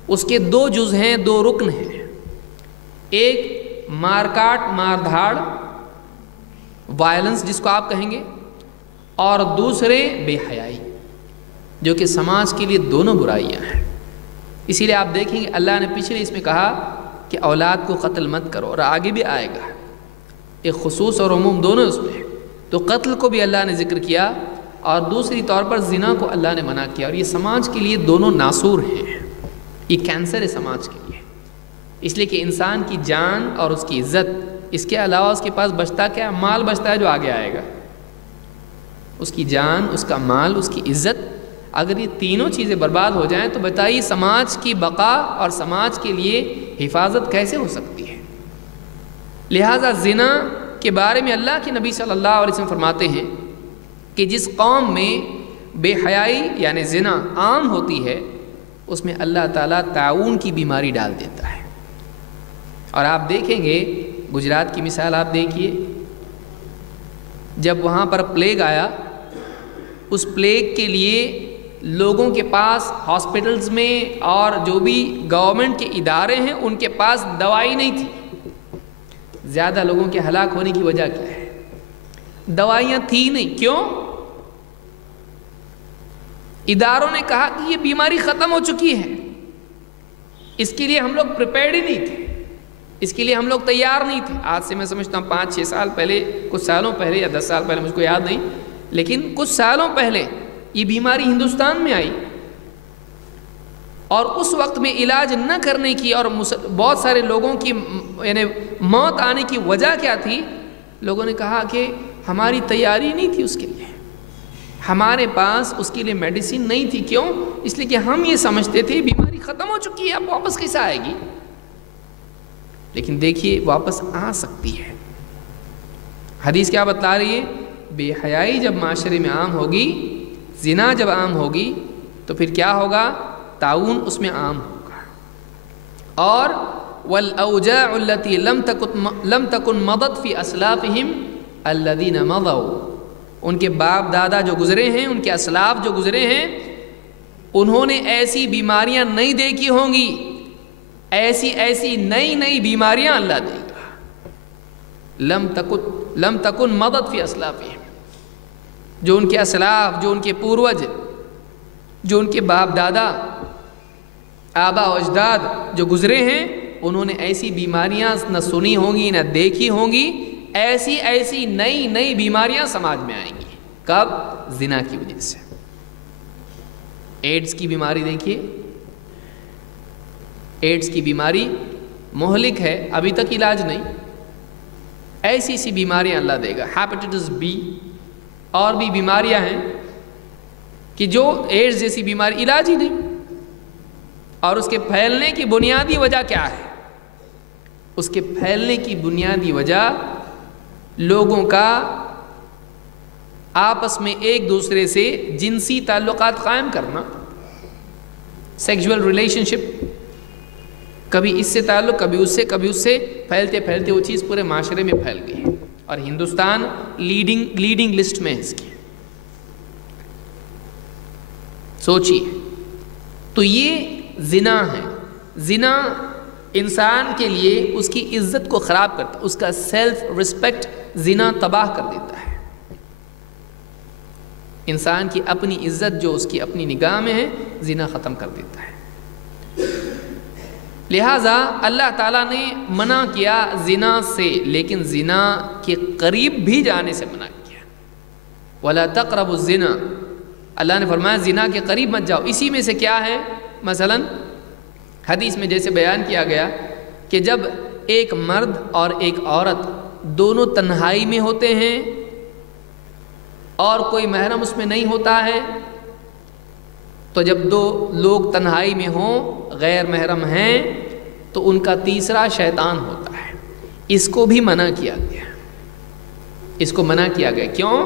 اس کے دو جز ہیں، دو رکن ہیں. ایک مار کاٹ، مار دھاڑ، وائلنس جس کو آپ کہیں گے، اور دوسرے بے حیائی. جو کہ سماج کے لیے دونوں برائیاں ہیں۔ اسی لیے آپ دیکھیں گے اللہ نے پچھلے اس میں کہا کہ اولاد کو قتل مت کرو، اور آگے بھی آئے گا، ایک خصوص اور عموم دونوں اس میں، تو قتل کو بھی اللہ نے ذکر کیا، اور دوسری طور پر زنا کو اللہ نے منع کیا، اور یہ سماج کے لیے دونوں ناسور ہیں، یہ کینسر ہے سماج کے لیے، اس لیے کہ انسان کی جان اور اس کی عزت، اس کے علاوہ اس کے پاس بچتا کیا؟ مال بچتا ہے جو آگے آئے گا، اس کی جان، اس کا مال، اس کی عزت، اگر یہ تینوں چیزیں برباد ہو جائیں تو بتائیے سماج کی بقا اور سماج کے لیے حفاظت کیسے ہو سکتی ہے؟ لہٰذا زنا کے بارے میں اللہ کے نبی صلی اللہ علیہ وسلم فرماتے ہیں کہ جس قوم میں بے حیائی یعنی زنا عام ہوتی ہے اس میں اللہ تعالیٰ طاعون کی بیماری ڈال دیتا ہے۔ اور آپ دیکھیں گے گجرات کی مثال آپ دیکھیے، جب وہاں پر پلیگ آیا، اس پلیگ کے لیے لوگوں کے پاس ہاسپٹلز میں اور جو بھی گورنمنٹ کے ادارے ہیں ان کے پاس دوائی نہیں تھی۔ زیادہ لوگوں کے ہلاک ہونے کی وجہ کیا ہے؟ دوائیاں تھی نہیں۔ کیوں؟ اداروں نے کہا کہ یہ بیماری ختم ہو چکی ہے، اس کے لیے ہم لوگ پریپیئرڈ ہی نہیں تھے، اس کے لیے ہم لوگ تیار نہیں تھے۔ آج سے میں سمجھتا ہوں 5-6 سال پہلے، کچھ سالوں پہلے یا 10 سال پہلے، مجھ کو یاد نہیں، لیکن کچھ سالوں پہلے یہ بیماری ہندوستان میں آئی، اور اس وقت میں علاج نہ کرنے کی اور بہت سارے لوگوں کی یعنی موت آنے کی وجہ کیا تھی؟ لوگوں نے کہا کہ ہماری تیاری نہیں تھی اس کے لیے، ہمارے پاس اس کے لیے میڈیسن نہیں تھی۔ کیوں؟ اس لیے کہ ہم یہ سمجھتے تھے بیماری ختم ہو چکی ہے، اب واپس کیسے آئے گی؟ لیکن دیکھیے واپس آ سکتی ہے۔ حدیث کیا بتلا رہی ہے؟ بے حیائی جب معاشرے میں عام ہوگی، زنا جب عام ہوگی، تو پھر کیا ہوگا؟ طاعون اس میں عام ہوگا۔ اور وَالْأَوْجَاعُ الَّتِي لَمْ تَكُنْ مَضَتْ فِي أَسْلَافِهِمْ الَّذِينَ مَضَوْا، ان کے باپ دادا جو گزرے ہیں، ان کے اسلاف جو گزرے ہیں، انہوں نے ایسی بیماریاں نہیں دیکھی ہوں گی، ایسی نئی بیماریاں اللہ دے گا۔ لم تکن مضت فی اسلافہم، جو ان کے اسلاف، جو ان کے پوروج، جو ان کے باپ دادا، آبا و اجداد جو گزرے ہیں، انہوں نے ایسی بیماریاں نہ سنی ہوں گی نہ دیکھی ہوں گی، ایسی نئی بیماریاں سماج میں آئیں گی۔ کب؟ زنا کی وجہ سے۔ ایڈز کی بیماری دیکھیے، ایڈز کی بیماری مہلک ہے، ابھی تک علاج نہیں، ایسی بیماریاں اللہ دے گا۔ ہیپیٹائٹس بی اور بھی بیماریاں ہیں کہ جو ایڈز جیسی بیماری علاج ہی نہیں، اور اس کے پھیلنے کی بنیادی وجہ کیا ہے؟ اس کے پھیلنے کی بنیادی وجہ لوگوں کا آپس میں ایک دوسرے سے جنسی تعلقات قائم کرنا، سیکشول ریلیشن شپ، کبھی اس سے تعلق، کبھی اس سے پھیلتے وہ چیز پورے معاشرے میں پھیل گئی ہے، اور ہندوستان لیڈنگ لسٹ میں ہے اس کی۔ سوچیے، تو یہ زنا ہے۔ زنا انسان کے لیے اس کی عزت کو خراب کرتا ہے، اس کا سیلف رسپیکٹ زنا تباہ کر دیتا ہے۔ انسان کی اپنی عزت جو اس کی اپنی نگاہ میں ہے، زنا ختم کر دیتا ہے۔ لہٰذا اللہ تعالیٰ نے منع کیا زنا سے، لیکن زنا کے قریب بھی جانے سے منع کیا۔ وَلَا تَقْرَبُوا الزِّنَا، اللہ نے فرمایا زنا کے قریب مت جاؤ۔ اسی میں سے کیا ہے؟ مثلا حدیث میں جیسے بیان کیا گیا کہ جب ایک مرد اور ایک عورت دونوں تنہائی میں ہوتے ہیں اور کوئی محرم اس میں نہیں ہوتا ہے، تو جب دو لوگ تنہائی میں ہوں، غیر محرم ہیں، تو ان کا تیسرا شیطان ہوتا ہے۔ اس کو بھی منع کیا گیا، اس کو منع کیا گیا۔ کیوں؟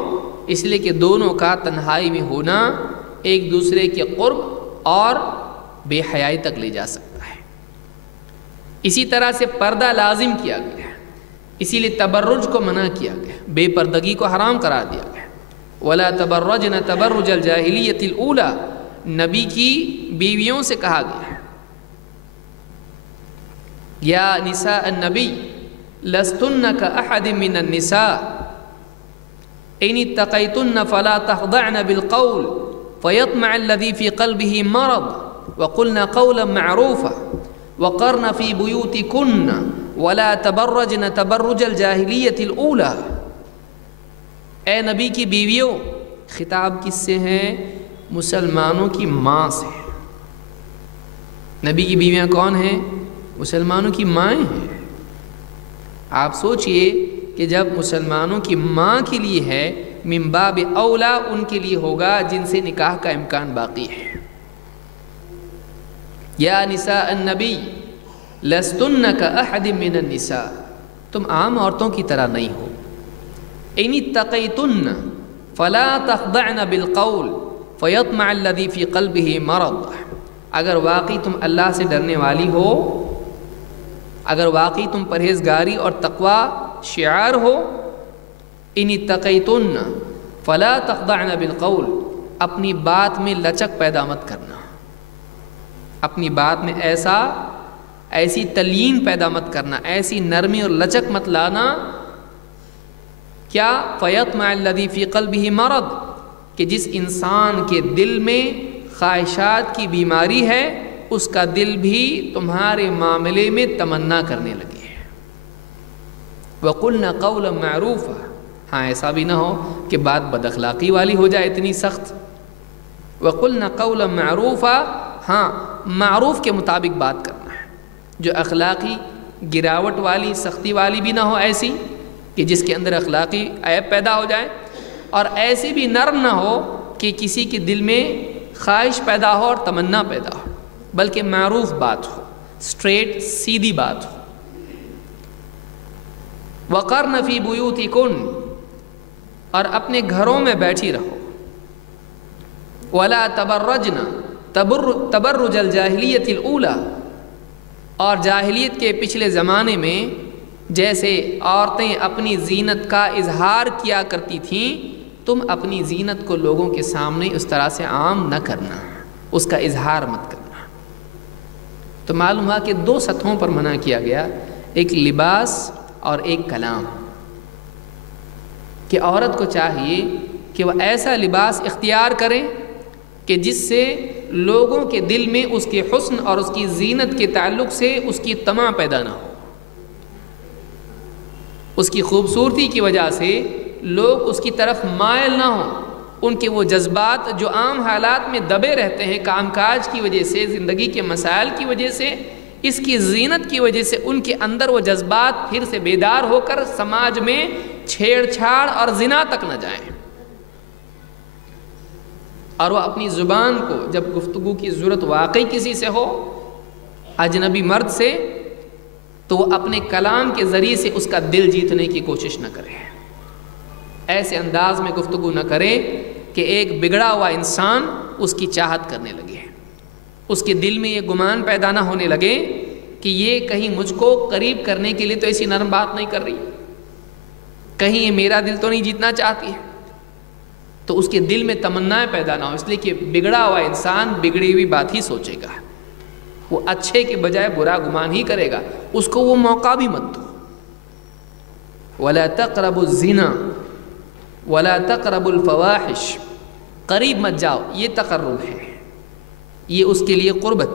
اس لیے کہ دونوں کا تنہائی میں ہونا ایک دوسرے کے قرب اور بے حیائی تک لے جا سکتا ہے۔ اسی طرح سے پردہ لازم کیا گیا، اسی لیے تبرج کو منع کیا گیا، بے پردگی کو حرام قرار دیا گیا۔ وَلَا تَبَرَّجْنَ تَبَرُّجَ الْجَاهِلِيَّةِ الْأُولَى، نبی کی بیویوں سے کہا گیا یا نساء النبی لستن کأحد من النساء ان اتقیتن فلا تخضعن بالقول فَيَطْمَعَ الَّذِي فِي قَلْبِهِ مَرَضٌ وَقُلْنَا قَوْلًا مَعْرُوفًا وَقَرْنَ فِي بُيُوتِكُنَّ وَلَا تَبَرَّجْنَ تَبَرُّجَ الْجَاهِلِيَّةِ الْأُولَى۔ اے نبی کی بیویوں، خطاب کس سے ہے؟ مسلمانوں کی ماں سے۔ نبی کی بیویاں کون ہیں؟ مسلمانوں کی مائیں ہیں۔ آپ سوچئے کہ جب مسلمانوں کی ماں کے لیے ہے، من باب اولا ان کے لیے ہوگا جن سے نکاح کا امکان باقی ہے۔ یا نساء النبی لستن کاحد من النساء، تم عام عورتوں کی طرح نہیں ہو۔ ان اتقیتن فلا تخضعن بالقول فیطمع الذی فی قلبہ مرض، اگر واقعی تم اللہ سے ڈرنے والی ہو، اگر واقعی تم پرہیزگاری اور تقوی شعار ہو، ان اتقیتن فلا تخضعن بالقول، اپنی بات میں لچک پیدا مت کرنا، اپنی بات میں ایسی تلین پیدا مت کرنا، ایسی نرمی اور لچک مت لانا۔ کیا؟ فیطمع الذی فی قلبہ مرض، کہ جس انسان کے دل میں خواہشات کی بیماری ہے اس کا دل بھی تمہارے معاملے میں تمنا کرنے لگے۔ وَقُلْنَا قَوْلًا مَعْرُوفًا، ہاں ایسا بھی نہ ہو کہ بات بد اخلاقی والی ہو جائے اتنی سخت۔ وَقُلْنَا قَوْلًا مَعْرُوفًا، ہاں معروف کے مطابق بات کرنا ہے، جو اخلاقی گراوٹ والی سختی والی بھی نہ ہو، ایسی کہ جس کے اندر اخلاقی عیب پیدا ہو جائے، اور ایسی بھی نرم نہ ہو کہ کسی کے دل میں خواہش پیدا ہو اور تمنا پیدا ہو، بلکہ معروف بات ہو، اسٹریٹ سیدھی بات ہو۔ وَقَرْنَ فِي بُيُوتِكُنَّ، اور اپنے گھروں میں بیٹھی رہو۔ وَلَا تَبَرَّجْنَ تَبَرُّجَ الْجَاهِلِيَّةِ الْأُولَى، اور جاہلیت کے پچھلے زمانے میں جیسے عورتیں اپنی زینت کا اظہار کیا کرتی تھیں، تم اپنی زینت کو لوگوں کے سامنے اس طرح سے عام نہ کرنا، اس کا اظہار مت کرنا۔ تو معلوم ہوا کہ دو سطحوں پر منع کیا گیا، ایک لباس اور ایک کلام، کہ عورت کو چاہیے کہ وہ ایسا لباس اختیار کرے کہ جس سے لوگوں کے دل میں اس کے حسن اور اس کی زینت کے تعلق سے اس کی طمع پیدا نہ ہو، اس کی خوبصورتی کی وجہ سے لوگ اس کی طرف مائل نہ ہوں، ان کے وہ جذبات جو عام حالات میں دبے رہتے ہیں کام کاج کی وجہ سے، زندگی کے مسائل کی وجہ سے، اس کی زینت کی وجہ سے ان کے اندر وہ جذبات پھر سے بیدار ہو کر سماج میں چھیڑ چھاڑ اور زنا تک نہ جائیں، اور وہ اپنی زبان کو جب گفتگو کی ضرورت واقعی کسی سے ہو، اجنبی مرد سے، تو وہ اپنے کلام کے ذریعے سے اس کا دل جیتنے کی کوشش نہ کرے، ایسے انداز میں گفتگو نہ کرے کہ ایک بگڑا ہوا انسان اس کی چاہت کرنے لگے، اس کے دل میں یہ گمان پیدا نہ ہونے لگے کہ یہ کہیں مجھ کو قریب کرنے کے لیے تو ایسی نرم بات نہیں کر رہی، کہیں یہ میرا دل تو نہیں جیتنا چاہتی ہے، تو اس کے دل میں تمنائیں پیدا نہ ہو، اس لیے کہ بگڑا ہوا انسان بگڑی ہوئی بات ہی سوچے گا، وہ اچھے کے بجائے برا گمان ہی کرے گا، اس کو وہ موقع بھی مت دو۔ وَلَا تَقْرَبُوا الزِّنَا وَلَا تَقْرَبُوا الْفَوَاحِشَ، قریب مت جاؤ، یہ تقرب ہے، یہ اس کے لیے قربت،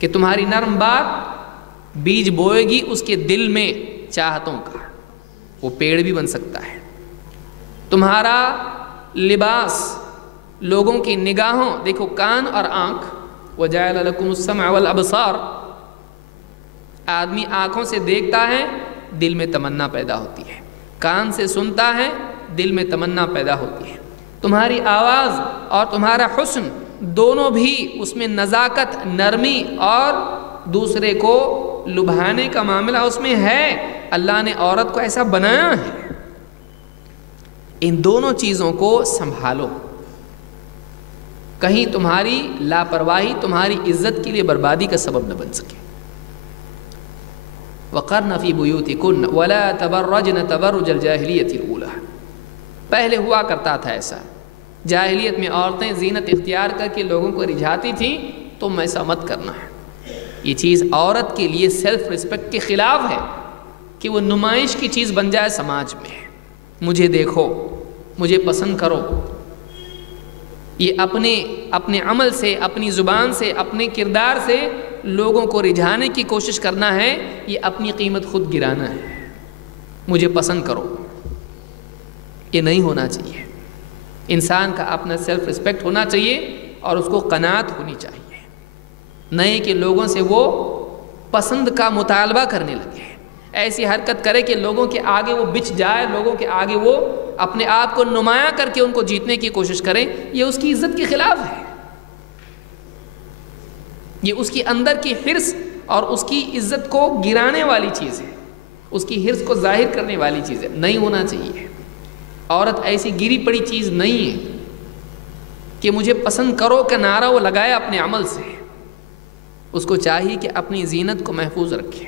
کہ تمہاری نرم بات بیج بوئے گی اس کے دل میں چاہتوں کا، وہ پیڑ بھی بن سکتا ہے۔ تمہارا لباس لوگوں کی نگاہوں، دیکھو کان اور آنکھ، وَجَعَلَ لَكُمُ السَّمْعَ وَالْأَبْصَارَ، آدمی آنکھوں سے دیکھتا ہے، دل میں تمنا پیدا ہوتی ہے، کان سے سنتا ہے، دل میں تمنا پیدا ہوتی ہے، تمہاری آواز اور تمہارا حسن دونوں بھی اس میں نزاکت، نرمی اور دوسرے کو لبھانے کا معاملہ اس میں ہے، اللہ نے عورت کو ایسا بنایا ہے، ان دونوں چیزوں کو سنبھالو، کہیں تمہاری لاپرواہی تمہاری عزت کے لیے بربادی کا سبب نہ بن سکے۔ وَقَرْنَ فِي بُيُوتِكُنَّ وَلَا تَبَرَّجْنَ تَبَرُّجَ الْجَاهِلِيَّةِ الْأُولَى، پہلے ہوا کرتا تھا ایسا، جاہلیت میں عورتیں زینت اختیار کر کے لوگوں کو رجھاتی تھیں، تم ایسا مت کرنا ہے، یہ چیز عورت کے لیے سیلف ریسپیکٹ کے خلاف ہے کہ وہ نمائش کی چیز بن جائے سماج میں، مجھے دیکھو، مجھے پسند کرو، یہ اپنے عمل سے، اپنی زبان سے، اپنے کردار سے لوگوں کو رجھانے کی کوشش کرنا ہے، یہ اپنی قیمت خود گرانا ہے، مجھے پسند کرو، یہ نہیں ہونا چاہیے۔ انسان کا اپنا سیلف رسپیکٹ ہونا چاہیے اور اس کو قناعت ہونی چاہیے، نہیں کہ لوگوں سے وہ پسند کا مطالبہ کرنے لگے، ایسی حرکت کرے کہ لوگوں کے آگے وہ بچ جائے، لوگوں کے آگے وہ اپنے آپ کو نمایاں کر کے ان کو جیتنے کی کوشش کریں۔ یہ اس کی عزت کے خلاف ہے، یہ اس کی اندر کی حرص اور اس کی عزت کو گرانے والی چیز ہے، اس کی حرص کو ظاہر کرنے والی چیز ہے، نہیں ہونا چاہیے۔ عورت ایسی گری پڑی چیز نہیں ہے کہ مجھے پسند کرو کا نعرہ وہ لگائے اپنے عمل سے، اس کو چاہیے کہ اپنی زینت کو محفوظ رکھے،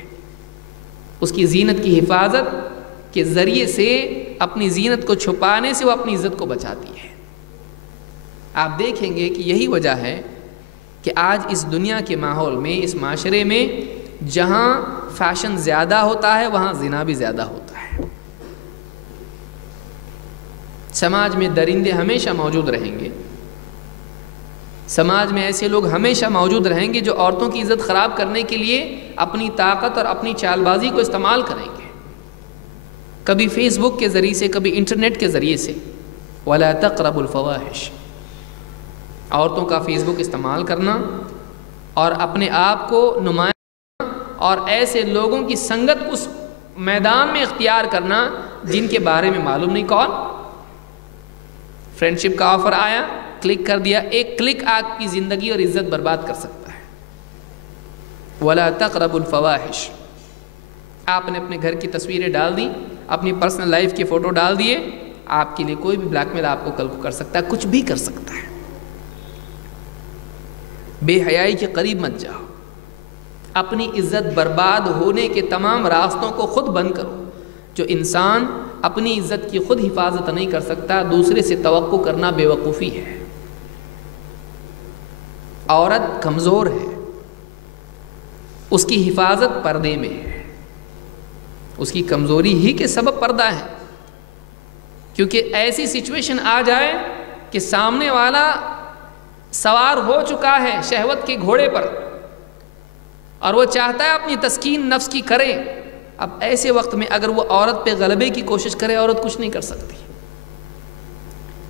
اس کی زینت کی حفاظت کے ذریعے سے، اپنی زینت کو چھپانے سے وہ اپنی عزت کو بچاتی ہے۔ آپ دیکھیں گے کہ یہی وجہ ہے کہ آج اس دنیا کے ماحول میں، اس معاشرے میں جہاں فیشن زیادہ ہوتا ہے وہاں زنا بھی زیادہ ہوتا ہے۔ سماج میں درندے ہمیشہ موجود رہیں گے، سماج میں ایسے لوگ ہمیشہ موجود رہیں گے جو عورتوں کی عزت خراب کرنے کے لیے اپنی طاقت اور اپنی چال بازی کو استعمال کریں گے، کبھی فیس بک کے ذریعے سے، کبھی انٹرنیٹ کے ذریعے سے۔ وَلَا تَقْرَبُوا الْفَوَاحِشَ، عورتوں کا فیس بک استعمال کرنا اور اپنے آپ کو نمایاں اور ایسے لوگوں کی سنگت اس میدان میں اختیار کرنا جن کے بارے میں معلوم نہیں کون۔ فرینڈشپ کا آفر آیا، کلک کر دیا، ایک کلک آپ کی زندگی اور عزت برباد کر سکتا ہے۔ وَلَا تَقْرَبُوا الْفَوَاحِشَ، آپ نے اپنے گھر کی تصویریں ڈال دی، اپنی پرسنل لائف کے فوٹو ڈال دیے، آپ کے لیے کوئی بھی بلیک میل آپ کو کل کو کر سکتا ہے، کچھ بھی کر سکتا ہے۔ بے حیائی کے قریب مت جاؤ، اپنی عزت برباد ہونے کے تمام راستوں کو خود بند کرو۔ جو انسان اپنی عزت کی خود حفاظت نہیں کر سکتا، دوسرے سے توقع کرنا بے وقوفی ہے۔ عورت کمزور ہے، اس کی حفاظت پردے میں ہے، اس کی کمزوری ہی کے سبب پردہ ہے، کیونکہ ایسی سچویشن آ جائے کہ سامنے والا سوار ہو چکا ہے شہوت کے گھوڑے پر اور وہ چاہتا ہے اپنی تسکین نفس کی کرے، اب ایسے وقت میں اگر وہ عورت پہ غلبے کی کوشش کرے، عورت کچھ نہیں کر سکتی۔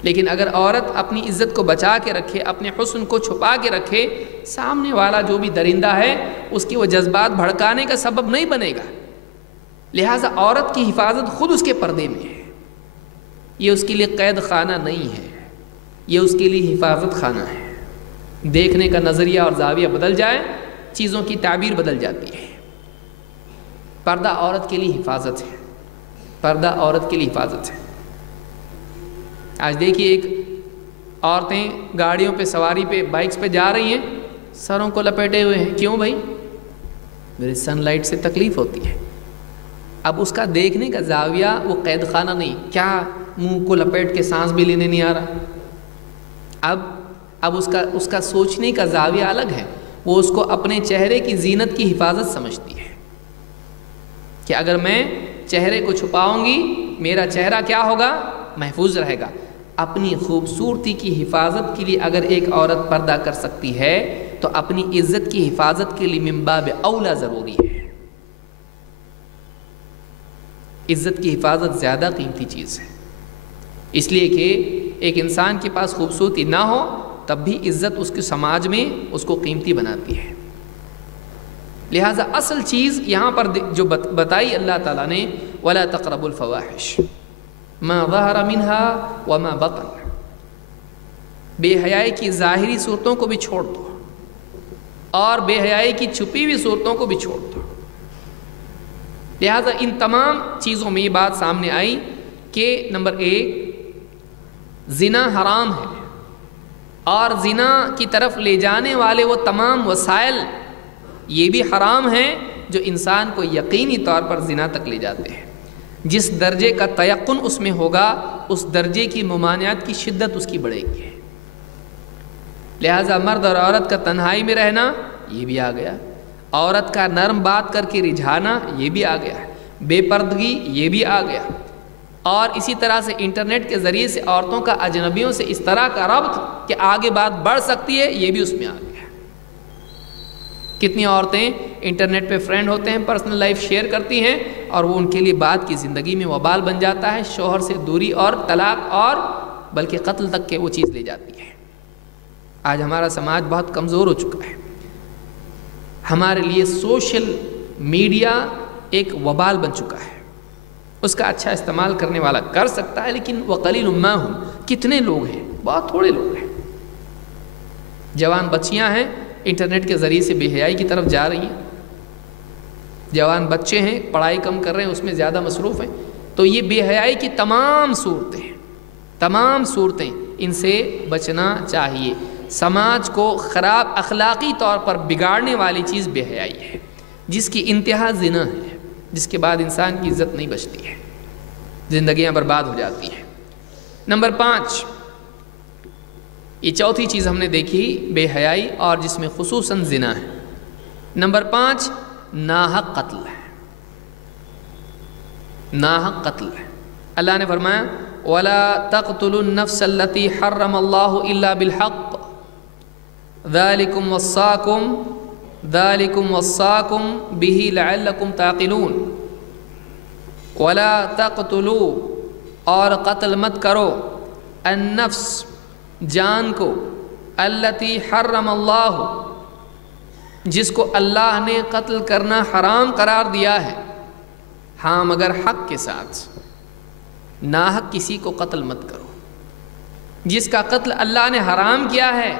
لیکن اگر عورت اپنی عزت کو بچا کے رکھے، اپنے حسن کو چھپا کے رکھے، سامنے والا جو بھی درندہ ہے اس کی وہ جذبات بھڑکانے کا سبب نہیں بنے گا۔ لہٰذا عورت کی حفاظت خود اس کے پردے میں ہے، یہ اس کے لیے قید خانہ نہیں ہے، یہ اس کے لیے حفاظت خانہ ہے۔ دیکھنے کا نظریہ اور زاویہ بدل جائے، چیزوں کی تعبیر بدل جاتی ہے۔ پردہ عورت کے لیے حفاظت ہے، پردہ عورت کے لیے حفاظت ہے۔ آج دیکھیے ایک عورتیں گاڑیوں پہ سواری پہ، بائکس پہ جا رہی ہیں، سروں کو لپیٹے ہوئے ہیں، کیوں بھائی؟ میرے سن لائٹ سے تکلیف ہوتی ہے۔ اب اس کا دیکھنے کا زاویہ وہ قید خانہ نہیں، کیا منہ کو لپیٹ کے سانس بھی لینے نہیں آ رہا؟ اب اس کا سوچنے کا زاویہ الگ ہے، وہ اس کو اپنے چہرے کی زینت کی حفاظت سمجھتی ہے کہ اگر میں چہرے کو چھپاؤں گی میرا چہرہ کیا ہوگا؟ محفوظ رہے گا۔ اپنی خوبصورتی کی حفاظت کے لیے اگر ایک عورت پردہ کر سکتی ہے تو اپنی عزت کی حفاظت کے لیے من باب اولا ضروری ہے۔ عزت کی حفاظت زیادہ قیمتی چیز ہے، اس لیے کہ ایک انسان کے پاس خوبصورتی نہ ہو تب بھی عزت اس کے سماج میں اس کو قیمتی بناتی ہے۔ لہٰذا اصل چیز یہاں پر جو بتائی اللہ تعالیٰ نے، وَلَا تَقْرَبُوا الْفَوَاحِشَ مَا ظَهَرَ مِنْهَا وَمَا بَطَنَ، بے حیائی کی ظاہری صورتوں کو بھی چھوڑ دو اور بے حیائی کی چھپی ہوئی صورتوں کو بھی چھوڑ دو۔ لہٰذا ان تمام چیزوں میں یہ بات سامنے آئی کہ نمبر 1 زنا حرام ہے، اور زنا کی طرف لے جانے والے وہ تمام وسائل یہ بھی حرام ہیں جو انسان کو یقینی طور پر زنا تک لے جاتے ہیں۔ جس درجے کا تیقن اس میں ہوگا اس درجے کی ممانعت کی شدت اس کی بڑھے گی۔ لہٰذا مرد اور عورت کا تنہائی میں رہنا یہ بھی آ گیا، عورت کا نرم بات کر کے رجھانا یہ بھی آ گیا، بے پردگی یہ بھی آ گیا، اور اسی طرح سے انٹرنیٹ کے ذریعے سے عورتوں کا اجنبیوں سے اس طرح کا ربط کہ آگے بات بڑھ سکتی ہے، یہ بھی اس میں آ گیا ہے۔ کتنی عورتیں انٹرنیٹ پہ فرینڈ ہوتے ہیں، پرسنل لائف شیئر کرتی ہیں، اور وہ ان کے لیے بعد کی زندگی میں وبال بن جاتا ہے، شوہر سے دوری اور طلاق اور بلکہ قتل تک کے وہ چیز لے جاتی ہے۔ آج ہمارا سماج بہت کمزور ہو چکا ہے، ہمارے لیے سوشل میڈیا ایک وبال بن چکا ہے۔ اس کا اچھا استعمال کرنے والا کر سکتا ہے، لیکن وقلیل ما ہم، کتنے لوگ ہیں؟ بہت تھوڑے لوگ ہیں۔ جوان بچیاں ہیں انٹرنیٹ کے ذریعے سے بے حیائی کی طرف جا رہی ہیں، جوان بچے ہیں پڑھائی کم کر رہے ہیں، اس میں زیادہ مصروف ہیں۔ تو یہ بے حیائی کی تمام صورتیں ان سے بچنا چاہیے۔ سماج کو خراب اخلاقی طور پر بگاڑنے والی چیز بے حیائی ہے، جس کی انتہا زنا ہے، جس کے بعد انسان کی عزت نہیں بچتی ہے، زندگیاں برباد ہو جاتی ہیں۔ نمبر 5، یہ چوتھی چیز ہم نے دیکھی بے حیائی، اور جس میں خصوصاً زنا ہے۔ نمبر 5، ناحق قتل ہے۔ ناحق قتل ہے۔ اللہ نے فرمایا وَلَا تَقْتُلُوا النَّفْسَ الَّتِي حَرَّمَ اللَّهُ إِلَّا بِالْحَقِّ ذَلِكُمْ وَصَّاكُمْ بِهِ لَعَلَّكُمْ تَعْقِلُونَ۔ وَلَا تَقْتُلُوا، اور قتل مت کرو، النفس، جان کو، الَّتِي حَرَّمَ اللَّهُ، جس کو اللہ نے قتل کرنا حرام قرار دیا ہے، ہاں مگر حق کے ساتھ۔ ناحق کسی کو قتل مت کرو، جس کا قتل اللہ نے حرام کیا ہے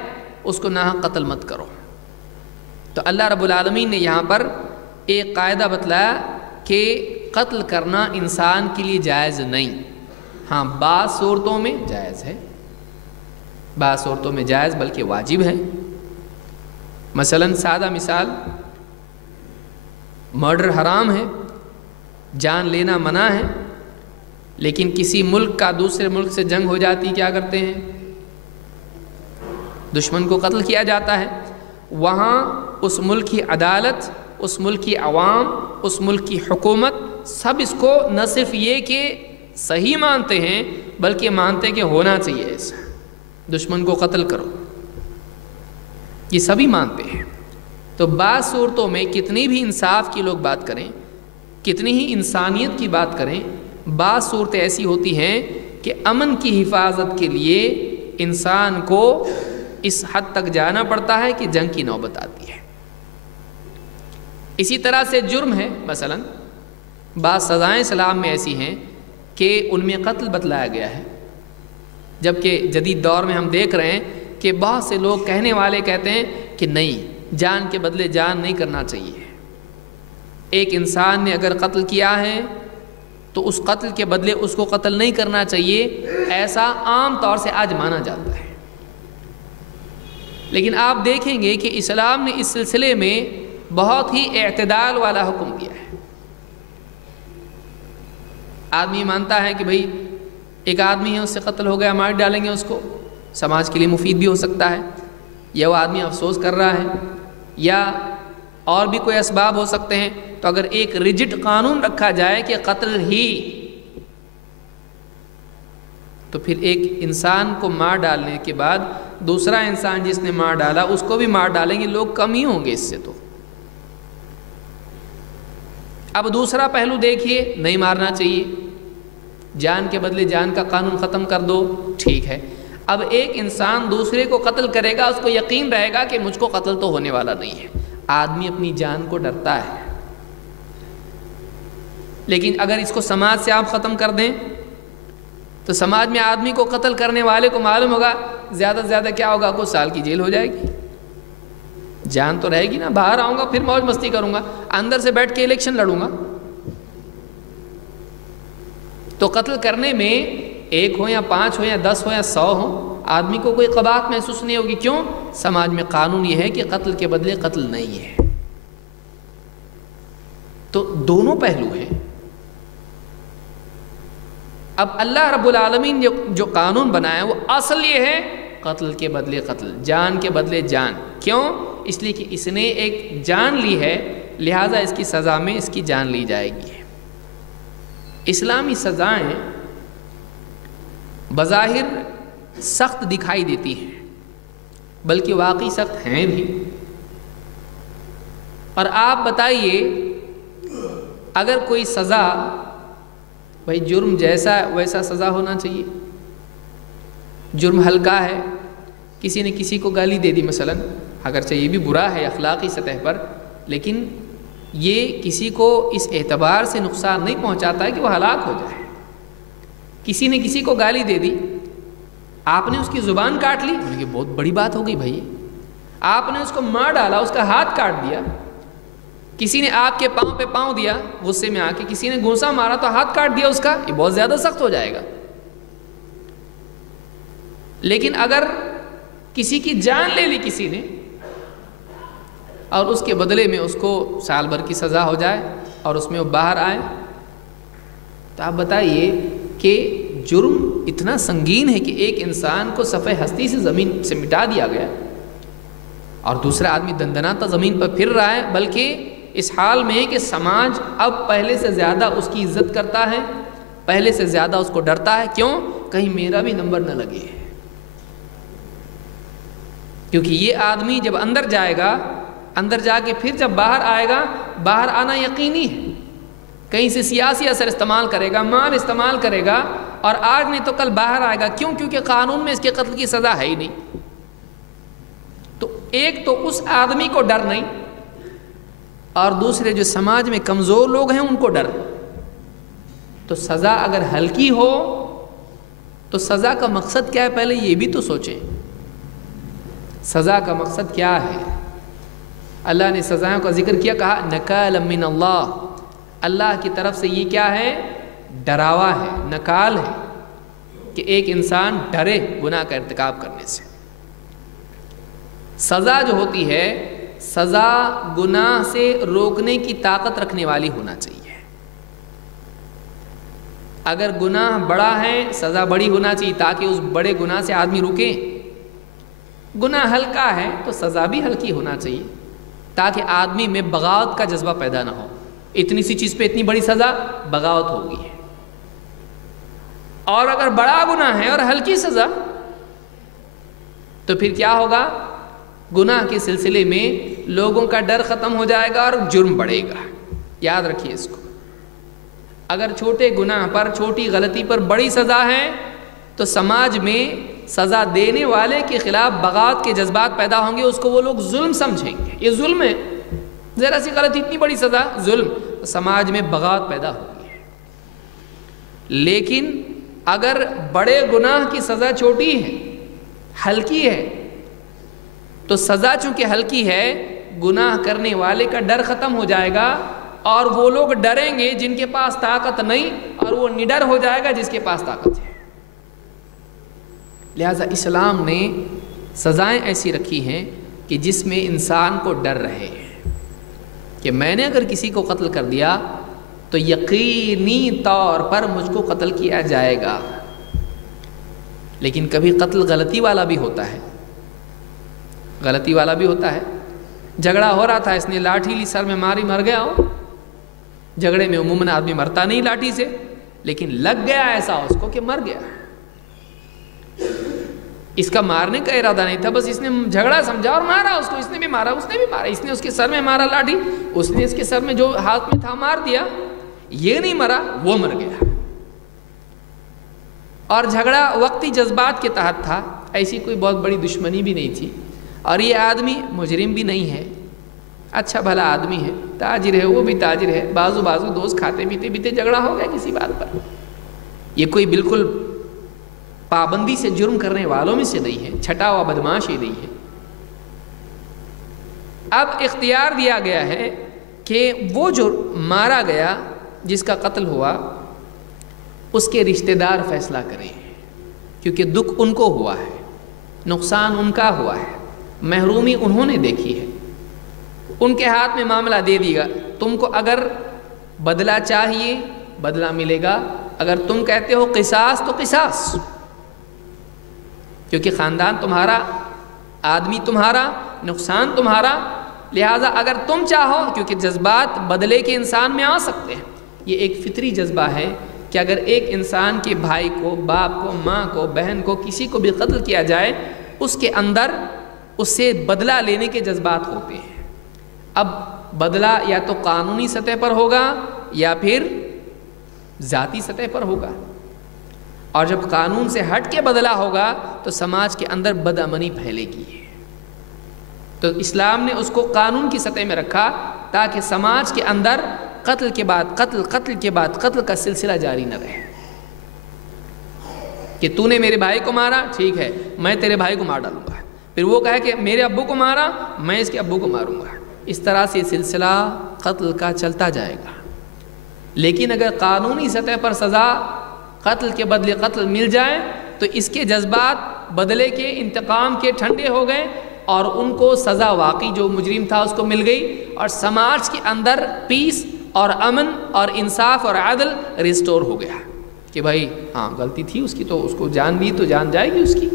اس کو ناحق قتل مت کرو۔ تو اللہ رب العالمین نے یہاں پر ایک قاعدہ بتلایا کہ قتل کرنا انسان کے لیے جائز نہیں، ہاں بعض صورتوں میں جائز ہے، بعض صورتوں میں جائز بلکہ واجب ہے۔ مثلا سادہ مثال، مرڈر حرام ہے، جان لینا منع ہے، لیکن کسی ملک کا دوسرے ملک سے جنگ ہو جاتی، کیا کرتے ہیں؟ دشمن کو قتل کیا جاتا ہے۔ وہاں اس ملک کی عدالت، اس ملک کی عوام، اس ملک کی حکومت، سب اس کو نہ صرف یہ کہ صحیح مانتے ہیں بلکہ مانتے کہ ہونا چاہیے ایسا، دشمن کو قتل کرو، یہ سبھی مانتے ہیں۔ تو بعض صورتوں میں کتنی بھی انصاف کی لوگ بات کریں، کتنی ہی انسانیت کی بات کریں، بعض صورتیں ایسی ہوتی ہیں کہ امن کی حفاظت کے لیے انسان کو اس حد تک جانا پڑتا ہے کہ جنگ کی نوبت آتی ہے۔ اسی طرح سے جرم ہے، مثلا بعض سزائیں اسلام میں ایسی ہیں کہ ان میں قتل بتلایا گیا ہے، جبکہ جدید دور میں ہم دیکھ رہے ہیں کہ بہت سے لوگ کہنے والے کہتے ہیں کہ نہیں، جان کے بدلے جان نہیں کرنا چاہیے۔ ایک انسان نے اگر قتل کیا ہے تو اس قتل کے بدلے اس کو قتل نہیں کرنا چاہیے، ایسا عام طور سے آج مانا جاتا ہے۔ لیکن آپ دیکھیں گے کہ اسلام نے اس سلسلے میں بہت ہی اعتدال والا حکم دیا ہے۔ آدمی مانتا ہے کہ بھئی ایک آدمی ہے، اس سے قتل ہو گیا، مار ڈالیں گے اس کو، سماج کے لیے مفید بھی ہو سکتا ہے، یا وہ آدمی افسوس کر رہا ہے، یا اور بھی کوئی اسباب ہو سکتے ہیں۔ تو اگر ایک ریجڈ قانون رکھا جائے کہ قتل ہی، تو پھر ایک انسان کو مار ڈالنے کے بعد دوسرا انسان جس نے مار ڈالا اس کو بھی مار ڈالیں گے، لوگ کم ہی ہوں گے اس سے۔ تو اب دوسرا پہلو دیکھیے، نہیں مارنا چاہیے، جان کے بدلے جان کا قانون ختم کر دو، ٹھیک ہے۔ اب ایک انسان دوسرے کو قتل کرے گا، اس کو یقین رہے گا کہ مجھ کو قتل تو ہونے والا نہیں ہے، آدمی اپنی جان کو ڈرتا ہے۔ لیکن اگر اس کو سماج سے آپ ختم کر دیں تو سماج میں آدمی کو قتل کرنے والے کو معلوم ہوگا زیادہ سے زیادہ کیا ہوگا، کچھ سال کی جیل ہو جائے گی، جان تو رہے گی نا، باہر آؤں گا پھر موج مستی کروں گا، اندر سے بیٹھ کے الیکشن لڑوں گا۔ تو قتل کرنے میں 1 ہو یا 5 ہو یا 10 ہو یا 100 ہو، آدمی کو کوئی قباحت محسوس نہیں ہوگی۔ کیوں؟ سماج میں قانون یہ ہے کہ قتل کے بدلے قتل نہیں ہے۔ تو دونوں پہلو ہیں۔ اب اللہ رب العالمین جو قانون بنایا وہ اصل یہ ہے قتل کے بدلے قتل، جان کے بدلے جان۔ کیوں؟ اس لیے کہ اس نے ایک جان لی ہے، لہٰذا اس کی سزا میں اس کی جان لی جائے گی۔ اسلامی سزائیں بظاہر سخت دکھائی دیتی ہیں بلکہ واقعی سخت ہیں بھی۔ اور آپ بتائیے اگر کوئی سزا، بھائی جرم جیسا ویسا سزا ہونا چاہیے۔ جرم ہلکا ہے، کسی نے کسی کو گالی دے دی مثلا، اگرچہ یہ بھی برا ہے اخلاقی سطح پر، لیکن یہ کسی کو اس اعتبار سے نقصان نہیں پہنچاتا ہے کہ وہ ہلاک ہو جائے۔ کسی نے کسی کو گالی دے دی، آپ نے اس کی زبان کاٹ لی، یہ بہت بڑی بات ہو گئی بھائی۔ آپ نے اس کو مار ڈالا، اس کا ہاتھ کاٹ دیا۔ کسی نے آپ کے پاؤں پہ پاؤں دیا غصے میں آ کے، کسی نے گھونسا مارا تو ہاتھ کاٹ دیا اس کا، یہ بہت زیادہ سخت ہو جائے گا۔ لیکن اگر کسی کی جان لے لی کسی نے اور اس کے بدلے میں اس کو سال بھر کی سزا ہو جائے اور اس میں وہ باہر آئے، تو آپ بتائیے کہ جرم اتنا سنگین ہے کہ ایک انسان کو صفحہ ہستی سے زمین سے مٹا دیا گیا اور دوسرا آدمی دندناتا زمین پر پھر رہا ہے، بلکہ اس حال میں ہے کہ سماج اب پہلے سے زیادہ اس کی عزت کرتا ہے، پہلے سے زیادہ اس کو ڈرتا ہے۔ کیوں؟ کہیں میرا بھی نمبر نہ لگے، کیونکہ یہ آدمی جب اندر جائے گا، اندر جا کے پھر جب باہر آئے گا، باہر آنا یقینی ہے، کہیں سے سیاسی اثر استعمال کرے گا، مال استعمال کرے گا، اور آج نہیں تو کل باہر آئے گا۔ کیوں؟ کیونکہ قانون میں اس کے قتل کی سزا ہے ہی نہیں۔ تو ایک تو اس آدمی کو ڈر نہیں، اور دوسرے جو سماج میں کمزور لوگ ہیں ان کو ڈر۔ تو سزا اگر ہلکی ہو تو سزا کا مقصد کیا ہے، پہلے یہ بھی تو سوچیں۔ سزا کا مقصد کیا ہے؟ اللہ نے سزاؤں کا ذکر کیا، کہا نکال من اللہ، اللہ کی طرف سے یہ کیا ہے؟ ڈراوا ہے، نکال ہے، کہ ایک انسان ڈرے گناہ کا ارتکاب کرنے سے۔ سزا جو ہوتی ہے، سزا گناہ سے روکنے کی طاقت رکھنے والی ہونا چاہیے۔ اگر گناہ بڑا ہے سزا بڑی ہونا چاہیے تاکہ اس بڑے گناہ سے آدمی رکے۔ گناہ ہلکا ہے تو سزا بھی ہلکی ہونا چاہیے تاکہ آدمی میں بغاوت کا جذبہ پیدا نہ ہو۔ اتنی سی چیز پہ اتنی بڑی سزا، بغاوت ہوگی ہے۔ اور اگر بڑا گناہ ہے اور ہلکی سزا تو پھر کیا ہوگا؟ گناہ کے سلسلے میں لوگوں کا ڈر ختم ہو جائے گا اور جرم بڑھے گا۔ یاد رکھیے اس کو، اگر چھوٹے گناہ پر، چھوٹی غلطی پر بڑی سزا ہے تو سماج میں سزا دینے والے کے خلاف بغاوت کے جذبات پیدا ہوں گے، اس کو وہ لوگ ظلم سمجھیں گے، یہ ظلم ہے، ذرا سی غلطی اتنی بڑی سزا، ظلم، سماج میں بغاوت پیدا ہوگی۔ لیکن اگر بڑے گناہ کی سزا چھوٹی ہے، ہلکی ہے، تو سزا چونکہ ہلکی ہے، گناہ کرنے والے کا ڈر ختم ہو جائے گا اور وہ لوگ ڈریں گے جن کے پاس طاقت نہیں، اور وہ نڈر ہو جائے گا جس کے پاس طاقت ہے۔ لہذا اسلام نے سزائیں ایسی رکھی ہیں کہ جس میں انسان کو ڈر رہے کہ میں نے اگر کسی کو قتل کر دیا تو یقینی طور پر مجھ کو قتل کیا جائے گا۔ لیکن کبھی قتل غلطی والا بھی ہوتا ہے، غلطی والا بھی ہوتا ہے۔ جھگڑا ہو رہا تھا، اس نے لاٹھی لی، سر میں ماری، مر گیا ہو۔ جھگڑے میں عموماً آدمی مرتا نہیں لاٹھی سے، لیکن لگ گیا ایسا اس کو کہ مر گیا۔ اس کا مارنے کا ارادہ نہیں تھا، بس اس نے جھگڑا سمجھا اور مارا اس کو۔ اس نے بھی مارا، اس نے بھی مارا، اس نے اس کے سر میں مارا لاٹھی، اس نے اس کے سر میں جو ہاتھ میں تھا مار دیا، یہ نہیں مرا، وہ مر گیا۔ اور جھگڑا وقتی جذبات کے تحت تھا، ایسی کوئی بہت بڑی دشمنی بھی نہیں تھی، اور یہ آدمی مجرم بھی نہیں ہے، اچھا بھلا آدمی ہے، تاجر ہے، وہ بھی تاجر ہے، بازو دوست کھاتے پیتے جھگڑا ہو گیا کسی بات پر۔ یہ کوئی بالکل پابندی سے جرم کرنے والوں میں سے نہیں ہے، چھٹا ہوا بدماش ہی نہیں ہے۔ اب اختیار دیا گیا ہے کہ وہ جو مارا گیا، جس کا قتل ہوا، اس کے رشتہ دار فیصلہ کریں، کیونکہ دکھ ان کو ہوا ہے، نقصان ان کا ہوا ہے، محرومی انہوں نے دیکھی ہے، ان کے ہاتھ میں معاملہ دے دی گا۔ تم کو اگر بدلہ چاہیے، بدلہ ملے گا، اگر تم کہتے ہو قصاص تو قصاص، کیونکہ خاندان تمہارا، آدمی تمہارا، نقصان تمہارا، لہٰذا اگر تم چاہو، کیونکہ جذبات بدلے کے انسان میں آ سکتے ہیں، یہ ایک فطری جذبہ ہے کہ اگر ایک انسان کے بھائی کو، باپ کو، ماں کو، بہن کو، کسی کو بھی قتل کیا جائے، اس کے اندر اس سے بدلہ لینے کے جذبات ہوتے ہیں۔ اب بدلہ یا تو قانونی سطح پر ہوگا یا پھر ذاتی سطح پر ہوگا، اور جب قانون سے ہٹ کے بدلہ ہوگا تو سماج کے اندر بدامنی پھیلے گی۔ تو اسلام نے اس کو قانون کی سطح میں رکھا تاکہ سماج کے اندر قتل کے بعد قتل، قتل کے بعد قتل کا سلسلہ جاری نہ رہے، کہ تو نے میرے بھائی کو مارا، ٹھیک ہے میں تیرے بھائی کو مار ڈالوں گا، پھر وہ کہے کہ میرے ابو کو مارا، میں اس کے ابو کو ماروں گا۔ اس طرح سے سلسلہ قتل کا چلتا جائے گا۔ لیکن اگر قانونی سطح پر سزا قتل کے بدلے قتل مل جائے تو اس کے جذبات بدلے کے، انتقام کے ٹھنڈے ہو گئے، اور ان کو سزا واقعی جو مجرم تھا اس کو مل گئی، اور سماج کے اندر پیس اور امن اور انصاف اور عدل ریسٹور ہو گیا کہ بھائی ہاں غلطی تھی اس کی، تو اس کو جان لی تو جان جائے گی اس کی،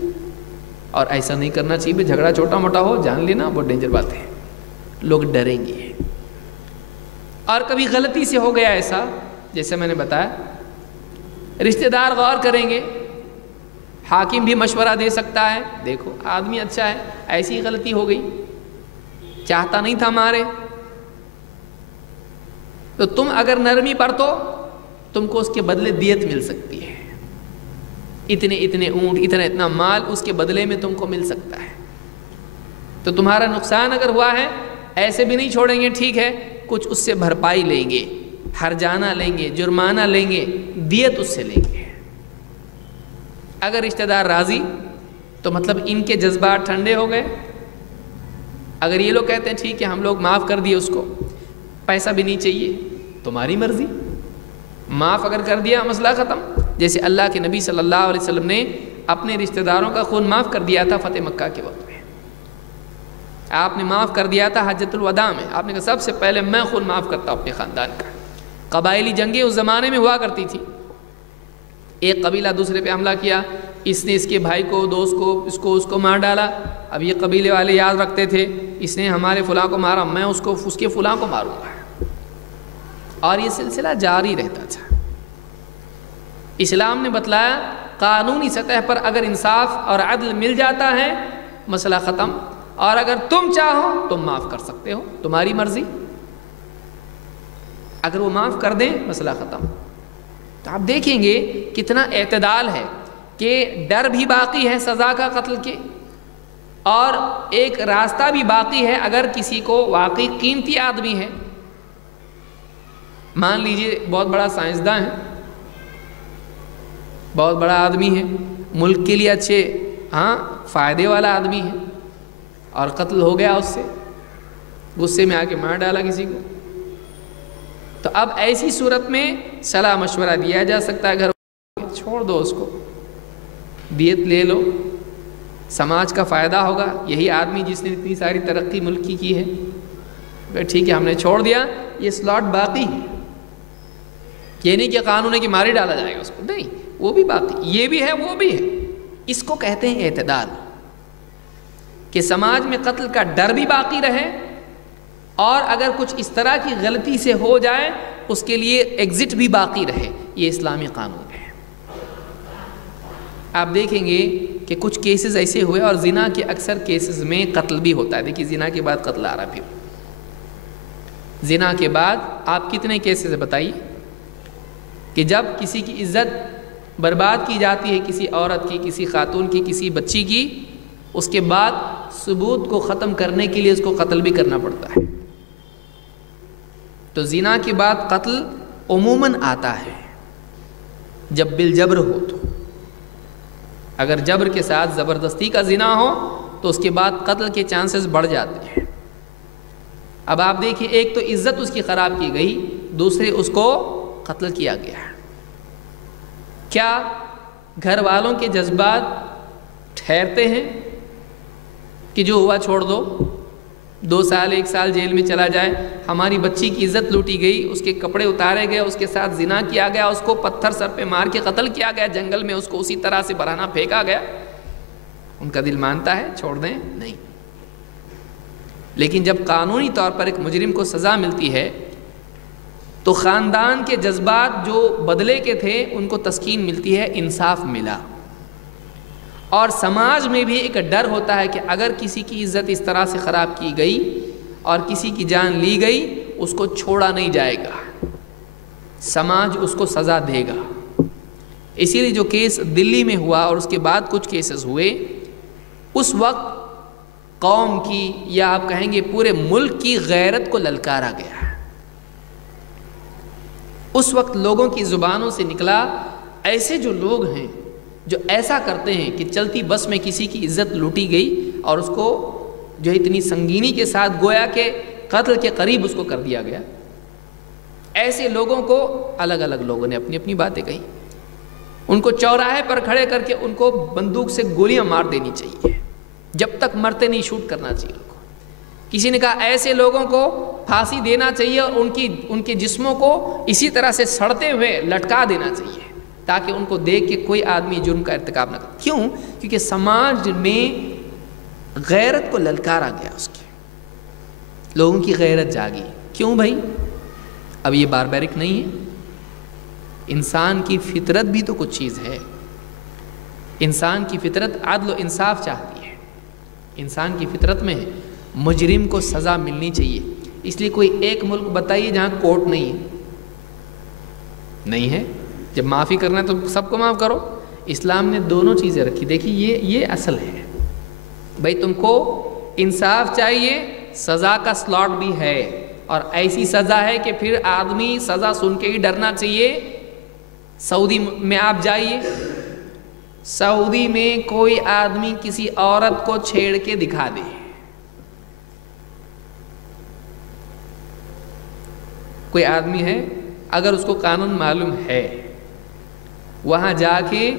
اور ایسا نہیں کرنا چاہیے۔ جھگڑا چھوٹا موٹا ہو، جان لینا بہت ڈینجر بات ہے، لوگ ڈریں گے۔ اور کبھی غلطی سے ہو گیا ایسا، جیسے میں نے بتایا، رشتہ دار غور کریں گے، حاکم بھی مشورہ دے سکتا ہے، دیکھو آدمی اچھا ہے، ایسی غلطی ہو گئی، چاہتا نہیں تھا مارے، تو تم اگر نرمی برتو تم کو اس کے بدلے دیت مل سکتی ہے، اتنے اتنے اونٹ، اتنا اتنا مال اس کے بدلے میں تم کو مل سکتا ہے۔ تو تمہارا نقصان اگر ہوا ہے ایسے بھی نہیں چھوڑیں گے، ٹھیک ہے کچھ اس سے بھرپائی لیں گے، ہرجانہ لیں گے، جرمانہ لیں گے، دیت اس سے لیں گے۔ اگر رشتہ دار راضی تو مطلب ان کے جذبات ٹھنڈے ہو گئے۔ اگر یہ لوگ کہتے ہیں ٹھیک ہے ہم لوگ معاف کر دیے اس کو، پیسہ بھی نہیں چاہیے، تمہاری مرضی، معاف اگر کر دیا مسئلہ ختم۔ جیسے اللہ کے نبی صلی اللہ علیہ وسلم نے اپنے رشتہ داروں کا خون معاف کر دیا تھا فتح مکہ کے وقت میں، آپ نے معاف کر دیا تھا حجۃ الوداع میں، آپ نے کہا سب سے پہلے میں خون معاف کرتا ہوں اپنے خاندان کا۔ قبائلی جنگیں اس زمانے میں ہوا کرتی تھی، ایک قبیلہ دوسرے پہ حملہ کیا، اس نے اس کے بھائی کو، دوست کو، اس کو مار ڈالا۔ اب یہ قبیلے والے یاد رکھتے تھے اس نے ہمارے فلاں کو مارا، میں اس کے فلاں کو ماروں گا، اور یہ سلسلہ جاری رہتا تھا۔ اسلام نے بتلایا قانونی سطح پر اگر انصاف اور عدل مل جاتا ہے مسئلہ ختم، اور اگر تم چاہو تم معاف کر سکتے ہو، تمہاری مرضی، اگر وہ معاف کر دیں مسئلہ ختم۔ تو آپ دیکھیں گے کتنا اعتدال ہے کہ ڈر بھی باقی ہے سزا کا قتل کے، اور ایک راستہ بھی باقی ہے اگر کسی کو واقعی قیمتی آدمی ہے، مان لیجئے بہت بڑا سائنسداں ہے، بہت بڑا آدمی ہے، ملک کے لیے اچھے فائدے والا آدمی ہے، اور قتل ہو گیا اس سے، غصے میں آ کے مار ڈالا کسی کو، تو اب ایسی صورت میں صلاح مشورہ دیا جا سکتا ہے، گھر چھوڑ دو اس کو، دیت لے لو، سماج کا فائدہ ہوگا، یہی آدمی جس نے اتنی ساری ترقی ملک کی ہے، ٹھیک ہے ہم نے چھوڑ دیا، یہ سلاٹ باقی ہے، یہ نہیں کہ قانون ہے کہ مار ہی ڈالا جائے گا اس کو، نہیں، وہ بھی باقی، یہ بھی ہے وہ بھی ہے۔ اس کو کہتے ہیں اعتدال، کہ سماج میں قتل کا ڈر بھی باقی رہے، اور اگر کچھ اس طرح کی غلطی سے ہو جائے اس کے لیے ایگزٹ بھی باقی رہے، یہ اسلامی قانون ہے۔ آپ دیکھیں گے کہ کچھ کیسز ایسے ہوئے، اور زنا کے اکثر کیسز میں قتل بھی ہوتا ہے، دیکھیے زنا کے بعد قتل آ رہا، پھر زنا کے بعد آپ کتنے کیسز بتائیے کہ جب کسی کی عزت برباد کی جاتی ہے، کسی عورت کی، کسی خاتون کی، کسی بچی کی، اس کے بعد ثبوت کو ختم کرنے کے لیے اس کو قتل بھی کرنا پڑتا ہے۔ تو زنا کے بعد قتل عموماً آتا ہے جب بالجبر ہو، تو اگر جبر کے ساتھ زبردستی کا زنا ہو تو اس کے بعد قتل کے چانسز بڑھ جاتے ہیں۔ اب آپ دیکھیں، ایک تو عزت اس کی خراب کی گئی، دوسرے اس کو قتل کیا گیا۔ کیا گھر والوں کے جذبات ٹھہرتے ہیں کہ جو ہوا چھوڑ دو، 2 سال 1 سال جیل میں چلا جائے؟ ہماری بچی کی عزت لوٹی گئی، اس کے کپڑے اتارے گئے، اس کے ساتھ زنا کیا گیا، اس کو پتھر سر پہ مار کے قتل کیا گیا، جنگل میں اس کو اسی طرح سے برہنہ پھینکا گیا، ان کا دل مانتا ہے چھوڑ دیں؟ نہیں۔ لیکن جب قانونی طور پر ایک مجرم کو سزا ملتی ہے تو خاندان کے جذبات جو بدلے کے تھے ان کو تسکین ملتی ہے، انصاف ملا، اور سماج میں بھی ایک ڈر ہوتا ہے کہ اگر کسی کی عزت اس طرح سے خراب کی گئی اور کسی کی جان لی گئی اس کو چھوڑا نہیں جائے گا، سماج اس کو سزا دے گا۔ اسی لیے جو کیس دلی میں ہوا اور اس کے بعد کچھ کیسز ہوئے، اس وقت قوم کی یا آپ کہیں گے پورے ملک کی غیرت کو للکارا گیا۔ اس وقت لوگوں کی زبانوں سے نکلا، ایسے جو لوگ ہیں جو ایسا کرتے ہیں کہ چلتی بس میں کسی کی عزت لوٹی گئی اور اس کو جو اتنی سنگینی کے ساتھ گویا کہ قتل کے قریب اس کو کر دیا گیا، ایسے لوگوں کو الگ الگ لوگوں نے اپنی اپنی باتیں کہیں۔ ان کو چوراہے پر کھڑے کر کے ان کو بندوق سے گولیاں مار دینی چاہیے، جب تک مرتے نہیں شوٹ کرنا چاہیے ان کو۔ کسی نے کہا ایسے لوگوں کو پھانسی دینا چاہیے اور ان کے جسموں کو اسی طرح سے سڑتے ہوئے لٹکا دینا چاہیے تاکہ ان کو دیکھ کے کوئی آدمی جرم کا ارتکاب نہ کرے۔ کیوں؟ کیونکہ سماج میں غیرت کو للکارا گیا، اس کی لوگوں کی غیرت جاگی۔ کیوں بھائی؟ اب یہ باربیرک نہیں ہے، انسان کی فطرت بھی تو کچھ چیز ہے۔ انسان کی فطرت عدل و انصاف چاہتی ہے، انسان کی فطرت میں ہے مجرم کو سزا ملنی چاہیے۔ اس لیے کوئی ایک ملک بتائیے جہاں کورٹ نہیں ہے، جب معافی کرنا ہے تو سب کو معاف کرو۔ اسلام نے دونوں چیزیں رکھی، دیکھیے یہ اصل ہے بھائی، تم کو انصاف چاہیے، سزا کا سلاٹ بھی ہے، اور ایسی سزا ہے کہ پھر آدمی سزا سن کے ہی ڈرنا چاہیے۔ سعودی میں آپ جائیے، سعودی میں کوئی آدمی کسی عورت کو چھیڑ کے دکھا دے، کوئی آدمی ہے اگر اس کو قانون معلوم ہے، وہاں جا کے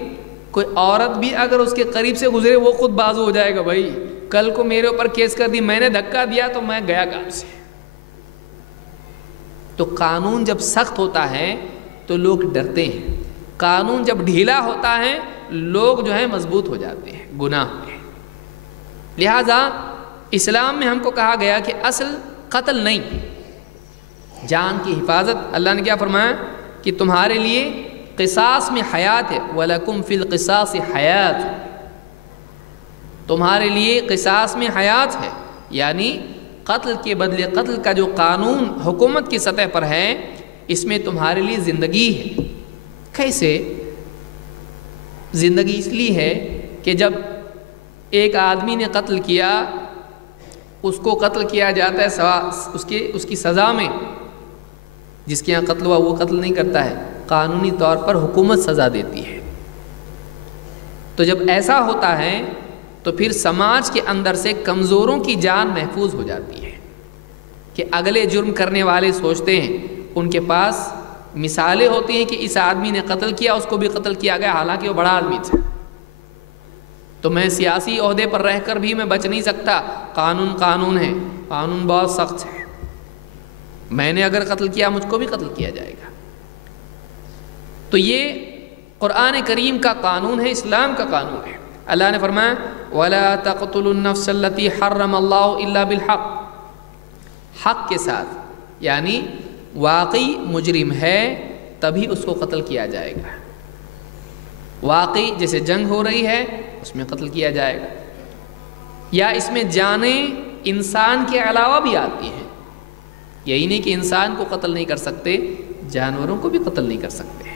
کوئی عورت بھی اگر اس کے قریب سے گزرے وہ خود بازو ہو جائے گا، بھائی کل کو میرے اوپر کیس کر دی، میں نے دھکا دیا تو میں گیا کام سے۔ تو قانون جب سخت ہوتا ہے تو لوگ ڈرتے ہیں، قانون جب ڈھیلا ہوتا ہے لوگ جو ہے مضبوط ہو جاتے ہیں گناہ میں۔ لہذا اسلام میں ہم کو کہا گیا کہ اصل قتل نہیں، جان کی حفاظت۔ اللہ نے کیا فرمایا کہ تمہارے لیے قصاص میں حیات ہے، وَلَكُمْ فِي الْقِصَاصِ حَيَاتٌ، تمہارے لیے قصاص میں حیات ہے، یعنی قتل کے بدلے قتل کا جو قانون حکومت کی سطح پر ہے اس میں تمہارے لیے زندگی ہے۔ کیسے زندگی؟ اس لیے ہے کہ جب ایک آدمی نے قتل کیا، اس کو قتل کیا جاتا ہے اس کی سزا میں، جس کے یہاں قتل ہوا وہ قتل نہیں کرتا ہے، قانونی طور پر حکومت سزا دیتی ہے۔ تو جب ایسا ہوتا ہے تو پھر سماج کے اندر سے کمزوروں کی جان محفوظ ہو جاتی ہے کہ اگلے جرم کرنے والے سوچتے ہیں، ان کے پاس مثالیں ہوتی ہیں کہ اس آدمی نے قتل کیا، اس کو بھی قتل کیا گیا، حالانکہ وہ بڑا آدمی تھا، تو میں سیاسی عہدے پر رہ کر بھی میں بچ نہیں سکتا، قانون ہے، قانون بہت سخت ہے، میں نے اگر قتل کیا مجھ کو بھی قتل کیا جائے گا۔ تو یہ قرآن کریم کا قانون ہے، اسلام کا قانون ہے۔ اللہ نے فرمایا وَلَا تَقْتُلُوا النَّفْسَ الَّتِي حَرَّمَ اللَّهُ إِلَّا بِالْحَقِّ، حق کے ساتھ، یعنی واقعی مجرم ہے تبھی اس کو قتل کیا جائے گا، واقعی جیسے جنگ ہو رہی ہے اس میں قتل کیا جائے گا، یا اس میں جانیں انسان کے علاوہ بھی آتی ہیں، یہی نہیں کہ انسان کو قتل نہیں کر سکتے، جانوروں کو بھی قتل نہیں کر سکتے۔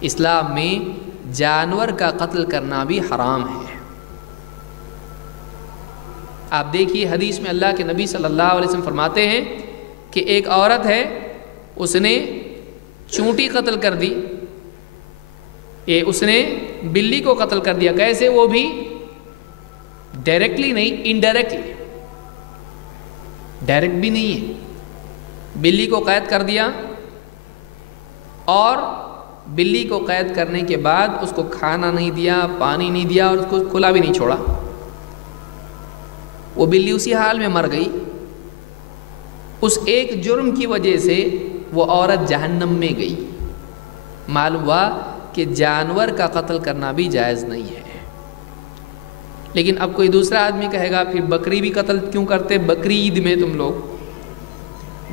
اسلام میں جانور کا قتل کرنا بھی حرام ہے۔ آپ دیکھیے حدیث میں اللہ کے نبی صلی اللہ علیہ وسلم فرماتے ہیں کہ ایک عورت ہے، اس نے چونٹی قتل کر دی، اس نے بلی کو قتل کر دیا۔ کیسے؟ وہ بھی ڈائریکٹلی نہیں، انڈائریکٹلی، ڈائریکٹ بھی نہیں ہے، بلی کو قید کر دیا، اور بلی کو قید کرنے کے بعد اس کو کھانا نہیں دیا، پانی نہیں دیا، اور اس کو کھلا بھی نہیں چھوڑا، وہ بلی اسی حال میں مر گئی۔ اس ایک جرم کی وجہ سے وہ عورت جہنم میں گئی۔ معلوم ہوا کہ جانور کا قتل کرنا بھی جائز نہیں ہے۔ لیکن اب کوئی دوسرا آدمی کہے گا پھر بکری بھی قتل کیوں کرتے؟ بقرعید میں تم لوگ